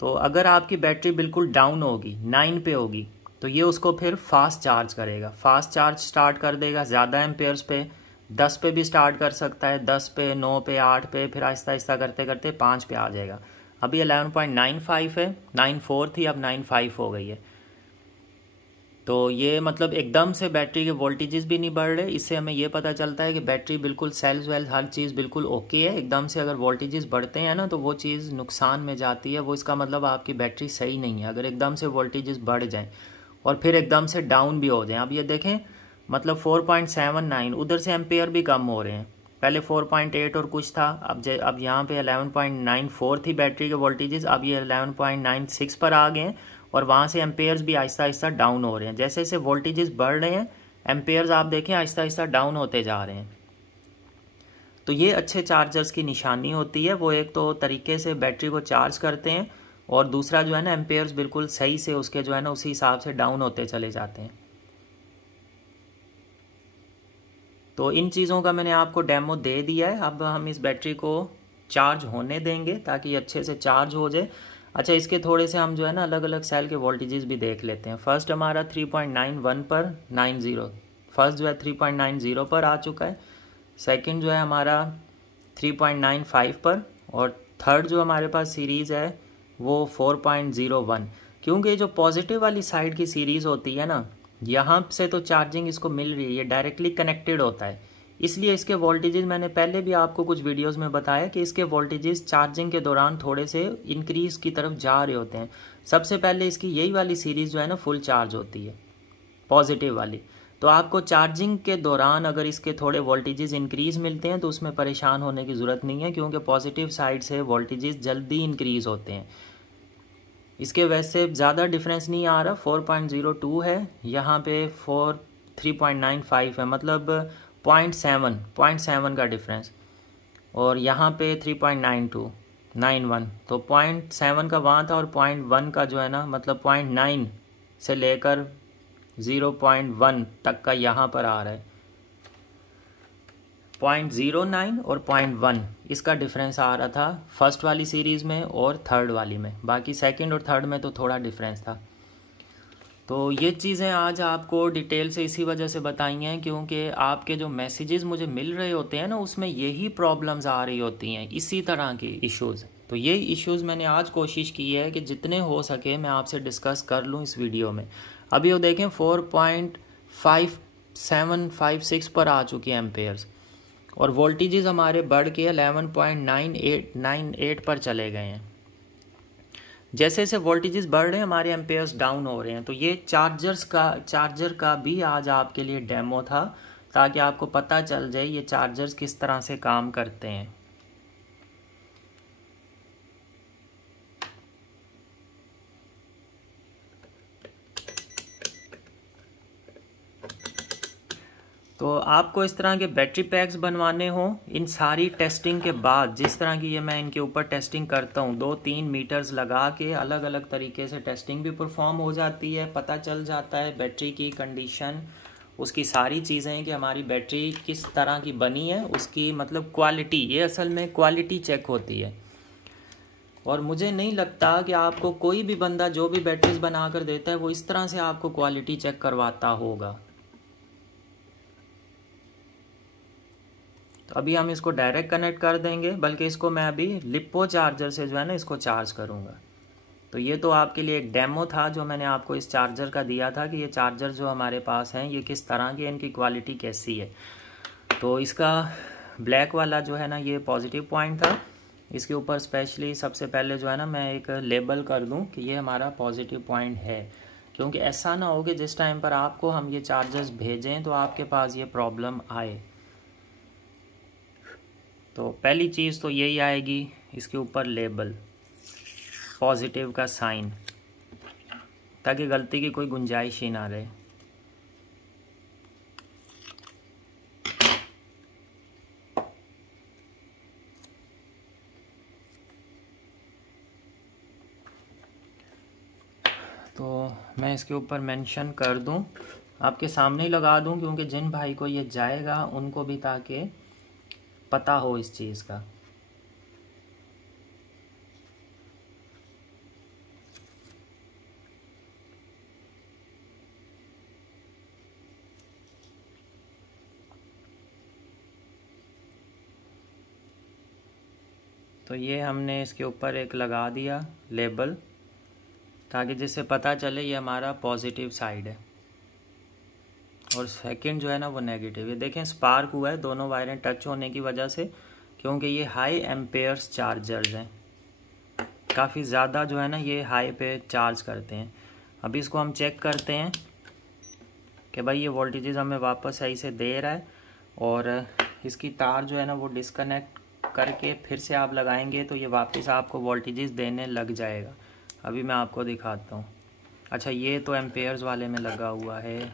तो अगर आपकी बैटरी बिल्कुल डाउन होगी, 9 पे होगी, तो ये उसको फिर फास्ट चार्ज करेगा, फास्ट चार्ज स्टार्ट कर देगा ज़्यादा एम्पेयर्स पे। 10 पे भी स्टार्ट कर सकता है, 10 पे, 9 पे, 8 पे, फिर आहिस्ता आहिस्ता करते करते 5 पे आ जाएगा। अभी 11.95 है, 94 थी, अब 95 हो गई है। तो ये मतलब एकदम से बैटरी के वोल्टेजेस भी नहीं बढ़ रहे। इससे हमें ये पता चलता है कि बैटरी बिल्कुल सेल्स वेल्स हर चीज़ बिल्कुल ओके है। एकदम से अगर वोल्टेजेस बढ़ते हैं ना तो वो चीज़ नुकसान में जाती है, वो इसका मतलब आपकी बैटरी सही नहीं है। अगर एकदम से वोल्टेजेस बढ़ जाएँ और फिर एकदम से डाउन भी हो जाएँ, अब ये देखें मतलब 4.79, उधर से एम्पेयर भी कम हो रहे हैं। पहले 4.8 और कुछ था, अब यहाँ पे 11.94 थी बैटरी के वोल्टेजेस, अब ये 11.96 पर आ गए हैं, और वहाँ से एम्पेयर्स भी आहिस्ता आहिस्ता डाउन हो रहे हैं। जैसे जैसे वोल्टेजेस बढ़ रहे हैं, एम्पेयर्स आप देखें आहिस्ता आहिस्ता डाउन होते जा रहे हैं। तो ये अच्छे चार्जर्स की निशानी होती है। वो एक तो तरीके से बैटरी को चार्ज करते हैं, और दूसरा जो है ना एम्पेयर्स बिल्कुल सही से उसके जो है ना उसी हिसाब से डाउन होते चले जाते हैं। तो इन चीज़ों का मैंने आपको डेमो दे दिया है। अब हम इस बैटरी को चार्ज होने देंगे ताकि अच्छे से चार्ज हो जाए। अच्छा इसके थोड़े से हम जो है ना अलग अलग सेल के वोल्टेजेस भी देख लेते हैं। फर्स्ट हमारा 3.91 पर 90, फर्स्ट जो है 3.90 पर आ चुका है। सेकंड जो है हमारा 3.95 पर, और थर्ड जो हमारे पास सीरीज़ है वो 4.01। क्योंकि जो पॉजिटिव वाली साइड की सीरीज़ होती है ना, यहाँ से तो चार्जिंग इसको मिल रही है, ये डायरेक्टली कनेक्टेड होता है, इसलिए इसके वोल्टेजेस मैंने पहले भी आपको कुछ वीडियोस में बताया कि इसके वोल्टेजेस चार्जिंग के दौरान थोड़े से इंक्रीज़ की तरफ जा रहे होते हैं। सबसे पहले इसकी यही वाली सीरीज़ जो है ना फुल चार्ज होती है, पॉजिटिव वाली। तो आपको चार्जिंग के दौरान अगर इसके थोड़े वोल्टेजेस इंक्रीज़ मिलते हैं तो उसमें परेशान होने की ज़रूरत नहीं है, क्योंकि पॉजिटिव साइड से वोल्टेजेस जल्दी इंक्रीज़ होते हैं। इसके वैसे ज़्यादा डिफरेंस नहीं आ रहा, 4.02 है, यहाँ पे 3.95 है, मतलब 0.7 का डिफरेंस, और यहाँ पे 3.91, तो 0.7 का वहाँ था और 0.1 का जो है ना मतलब 0.9 से लेकर 0.1 तक का यहाँ पर आ रहा है। 0.09 और 0.1 इसका डिफरेंस आ रहा था फर्स्ट वाली सीरीज़ में और थर्ड वाली में, बाकी सेकंड और थर्ड में तो थोड़ा डिफरेंस था। तो ये चीज़ें आज आपको डिटेल से इसी वजह से बताई हैं क्योंकि आपके जो मैसेजेस मुझे मिल रहे होते हैं ना, उसमें यही प्रॉब्लम्स आ रही होती हैं, इसी तरह की इश्यूज़। तो ये इश्यूज़ मैंने आज कोशिश की है कि जितने हो सके मैं आपसे डिस्कस कर लूँ इस वीडियो में। अभी वो देखें 4.5756 पर आ चुकी है एम्पेयर्स और वोल्टेजेस हमारे बढ़ के 11.98 पर चले गए हैं। जैसे जैसे वोल्टेजेस बढ़ रहे हैं हमारे एम्पेयर्स डाउन हो रहे हैं। तो ये चार्जर का भी आज आपके लिए डेमो था ताकि आपको पता चल जाए ये चार्जर्स किस तरह से काम करते हैं। तो आपको इस तरह के बैटरी पैक्स बनवाने हो, इन सारी टेस्टिंग के बाद, जिस तरह की ये मैं इनके ऊपर टेस्टिंग करता हूँ, 2-3 मीटर्स लगा के अलग अलग तरीके से टेस्टिंग भी परफॉर्म हो जाती है, पता चल जाता है बैटरी की कंडीशन, उसकी सारी चीज़ें कि हमारी बैटरी किस तरह की बनी है, उसकी मतलब क्वालिटी, ये असल में क्वालिटी चेक होती है। और मुझे नहीं लगता कि आपको कोई भी बंदा जो भी बैटरीज बना कर देता है वो इस तरह से आपको क्वालिटी चेक करवाता होगा। तो अभी हम इसको डायरेक्ट कनेक्ट कर देंगे, बल्कि इसको मैं अभी लिपो चार्जर से जो है ना इसको चार्ज करूँगा। तो ये तो आपके लिए एक डेमो था जो मैंने आपको इस चार्जर का दिया था कि ये चार्जर जो हमारे पास हैं ये किस तरह के, इनकी क्वालिटी कैसी है। तो इसका ब्लैक वाला जो है ना ये पॉजिटिव पॉइंट था। इसके ऊपर स्पेशली सबसे पहले जो है ना मैं एक लेबल कर दूं कि ये हमारा पॉजिटिव पॉइंट है, क्योंकि ऐसा ना हो कि जिस टाइम पर आपको हम ये चार्जर्स भेजें तो आपके पास ये प्रॉब्लम आए। तो पहली चीज़ तो यही आएगी, इसके ऊपर लेबल पॉजिटिव का साइन, ताकि गलती की कोई गुंजाइश ही ना रहे। तो मैं इसके ऊपर मेंशन कर दूं, आपके सामने ही लगा दूं, क्योंकि जिन भाई को ये जाएगा उनको भी ताकि पता हो इस चीज़ का। तो ये हमने इसके ऊपर एक लगा दिया लेबल, ताकि जिससे पता चले ये हमारा पॉजिटिव साइड है और सेकंड जो है ना वो नेगेटिव। ये देखें स्पार्क हुआ है दोनों वायरें टच होने की वजह से, क्योंकि ये हाई एम्पेयर्स चार्जर्स हैं, काफ़ी ज़्यादा जो है ना ये हाई पे चार्ज करते हैं। अभी इसको हम चेक करते हैं कि भाई ये वोल्टेजेस हमें वापस सही से दे रहा है, और इसकी तार जो है ना वो डिस्कनेक्ट करके फिर से आप लगाएंगे तो ये वापस आपको वोल्टेजेस देने लग जाएगा। अभी मैं आपको दिखाता हूँ। अच्छा, ये तो एम्पेयर्स वाले में लगा हुआ है,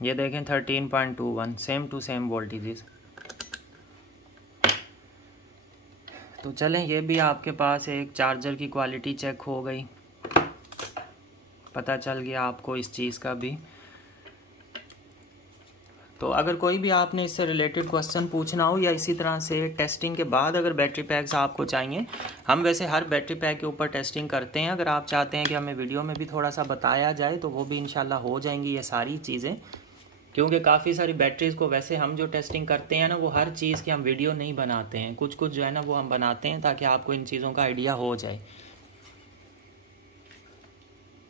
ये देखें 13.21 सेम टू सेम वोल्टेजेस। तो चलें, ये भी आपके पास एक चार्जर की क्वालिटी चेक हो गई, पता चल गया आपको इस चीज़ का भी। तो अगर कोई भी आपने इससे रिलेटेड क्वेश्चन पूछना हो या इसी तरह से टेस्टिंग के बाद अगर बैटरी पैक्स आपको चाहिए, हम वैसे हर बैटरी पैक के ऊपर टेस्टिंग करते हैं। अगर आप चाहते हैं कि हमें वीडियो में भी थोड़ा सा बताया जाए तो वो भी इंशाल्लाह हो जाएंगी ये सारी चीज़ें, क्योंकि काफ़ी सारी बैटरीज़ को वैसे हम जो टेस्टिंग करते हैं ना वो हर चीज़ की हम वीडियो नहीं बनाते हैं, कुछ कुछ जो है ना वो हम बनाते हैं ताकि आपको इन चीज़ों का आइडिया हो जाए।